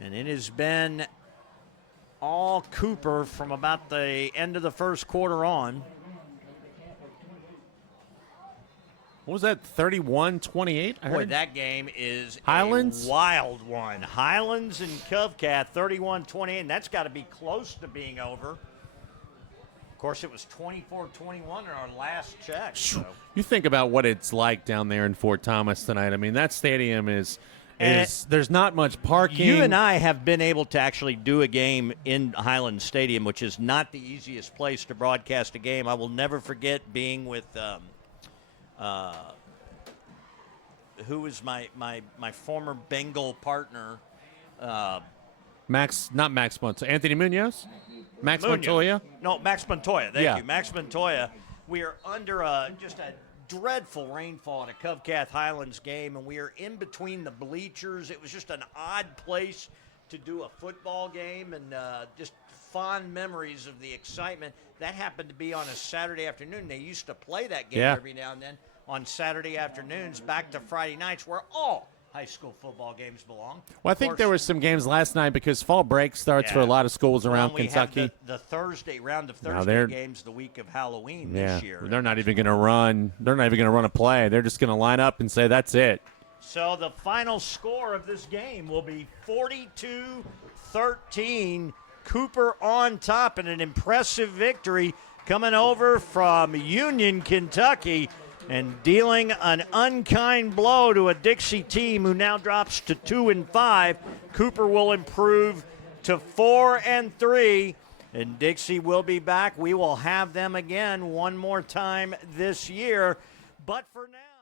and it has been all Cooper from about the end of the first quarter on. What was that, 31-28? Boy, that game is Highlands? a wild one. Highlands and Covcath, 31-28, and that's got to be close to being over. Of course, it was 24-21 in our last check. So. You think about what it's like down there in Fort Thomas tonight. I mean, that stadium is there's not much parking. You and I have been able to actually do a game in Highlands Stadium, which is not the easiest place to broadcast a game. I will never forget being with who was my former Bengal partner? Anthony Munoz? Max Montoya? No, Max Montoya. Thank you. Max Montoya. We are under just a dreadful rainfall at a Covcath Highlands game, and we are in between the bleachers. It was just an odd place to do a football game, and just fond memories of the excitement. That happened to be on a Saturday afternoon. They used to play that game every now and then on Saturday afternoons back to Friday nights where all high school football games belong. Well, I think there were some games last night because fall break starts for a lot of schools around Kentucky. Have the Thursday round of Thursday games the week of Halloween this year. They're not even going to run. They're not even going to run a play. They're just going to line up and say that's it. So the final score of this game will be 42-13. Cooper on top in an impressive victory coming over from Union, Kentucky, and dealing an unkind blow to a Dixie team who now drops to 2-5. Cooper will improve to 4-3. And Dixie will be back. We will have them again one more time this year. But for now.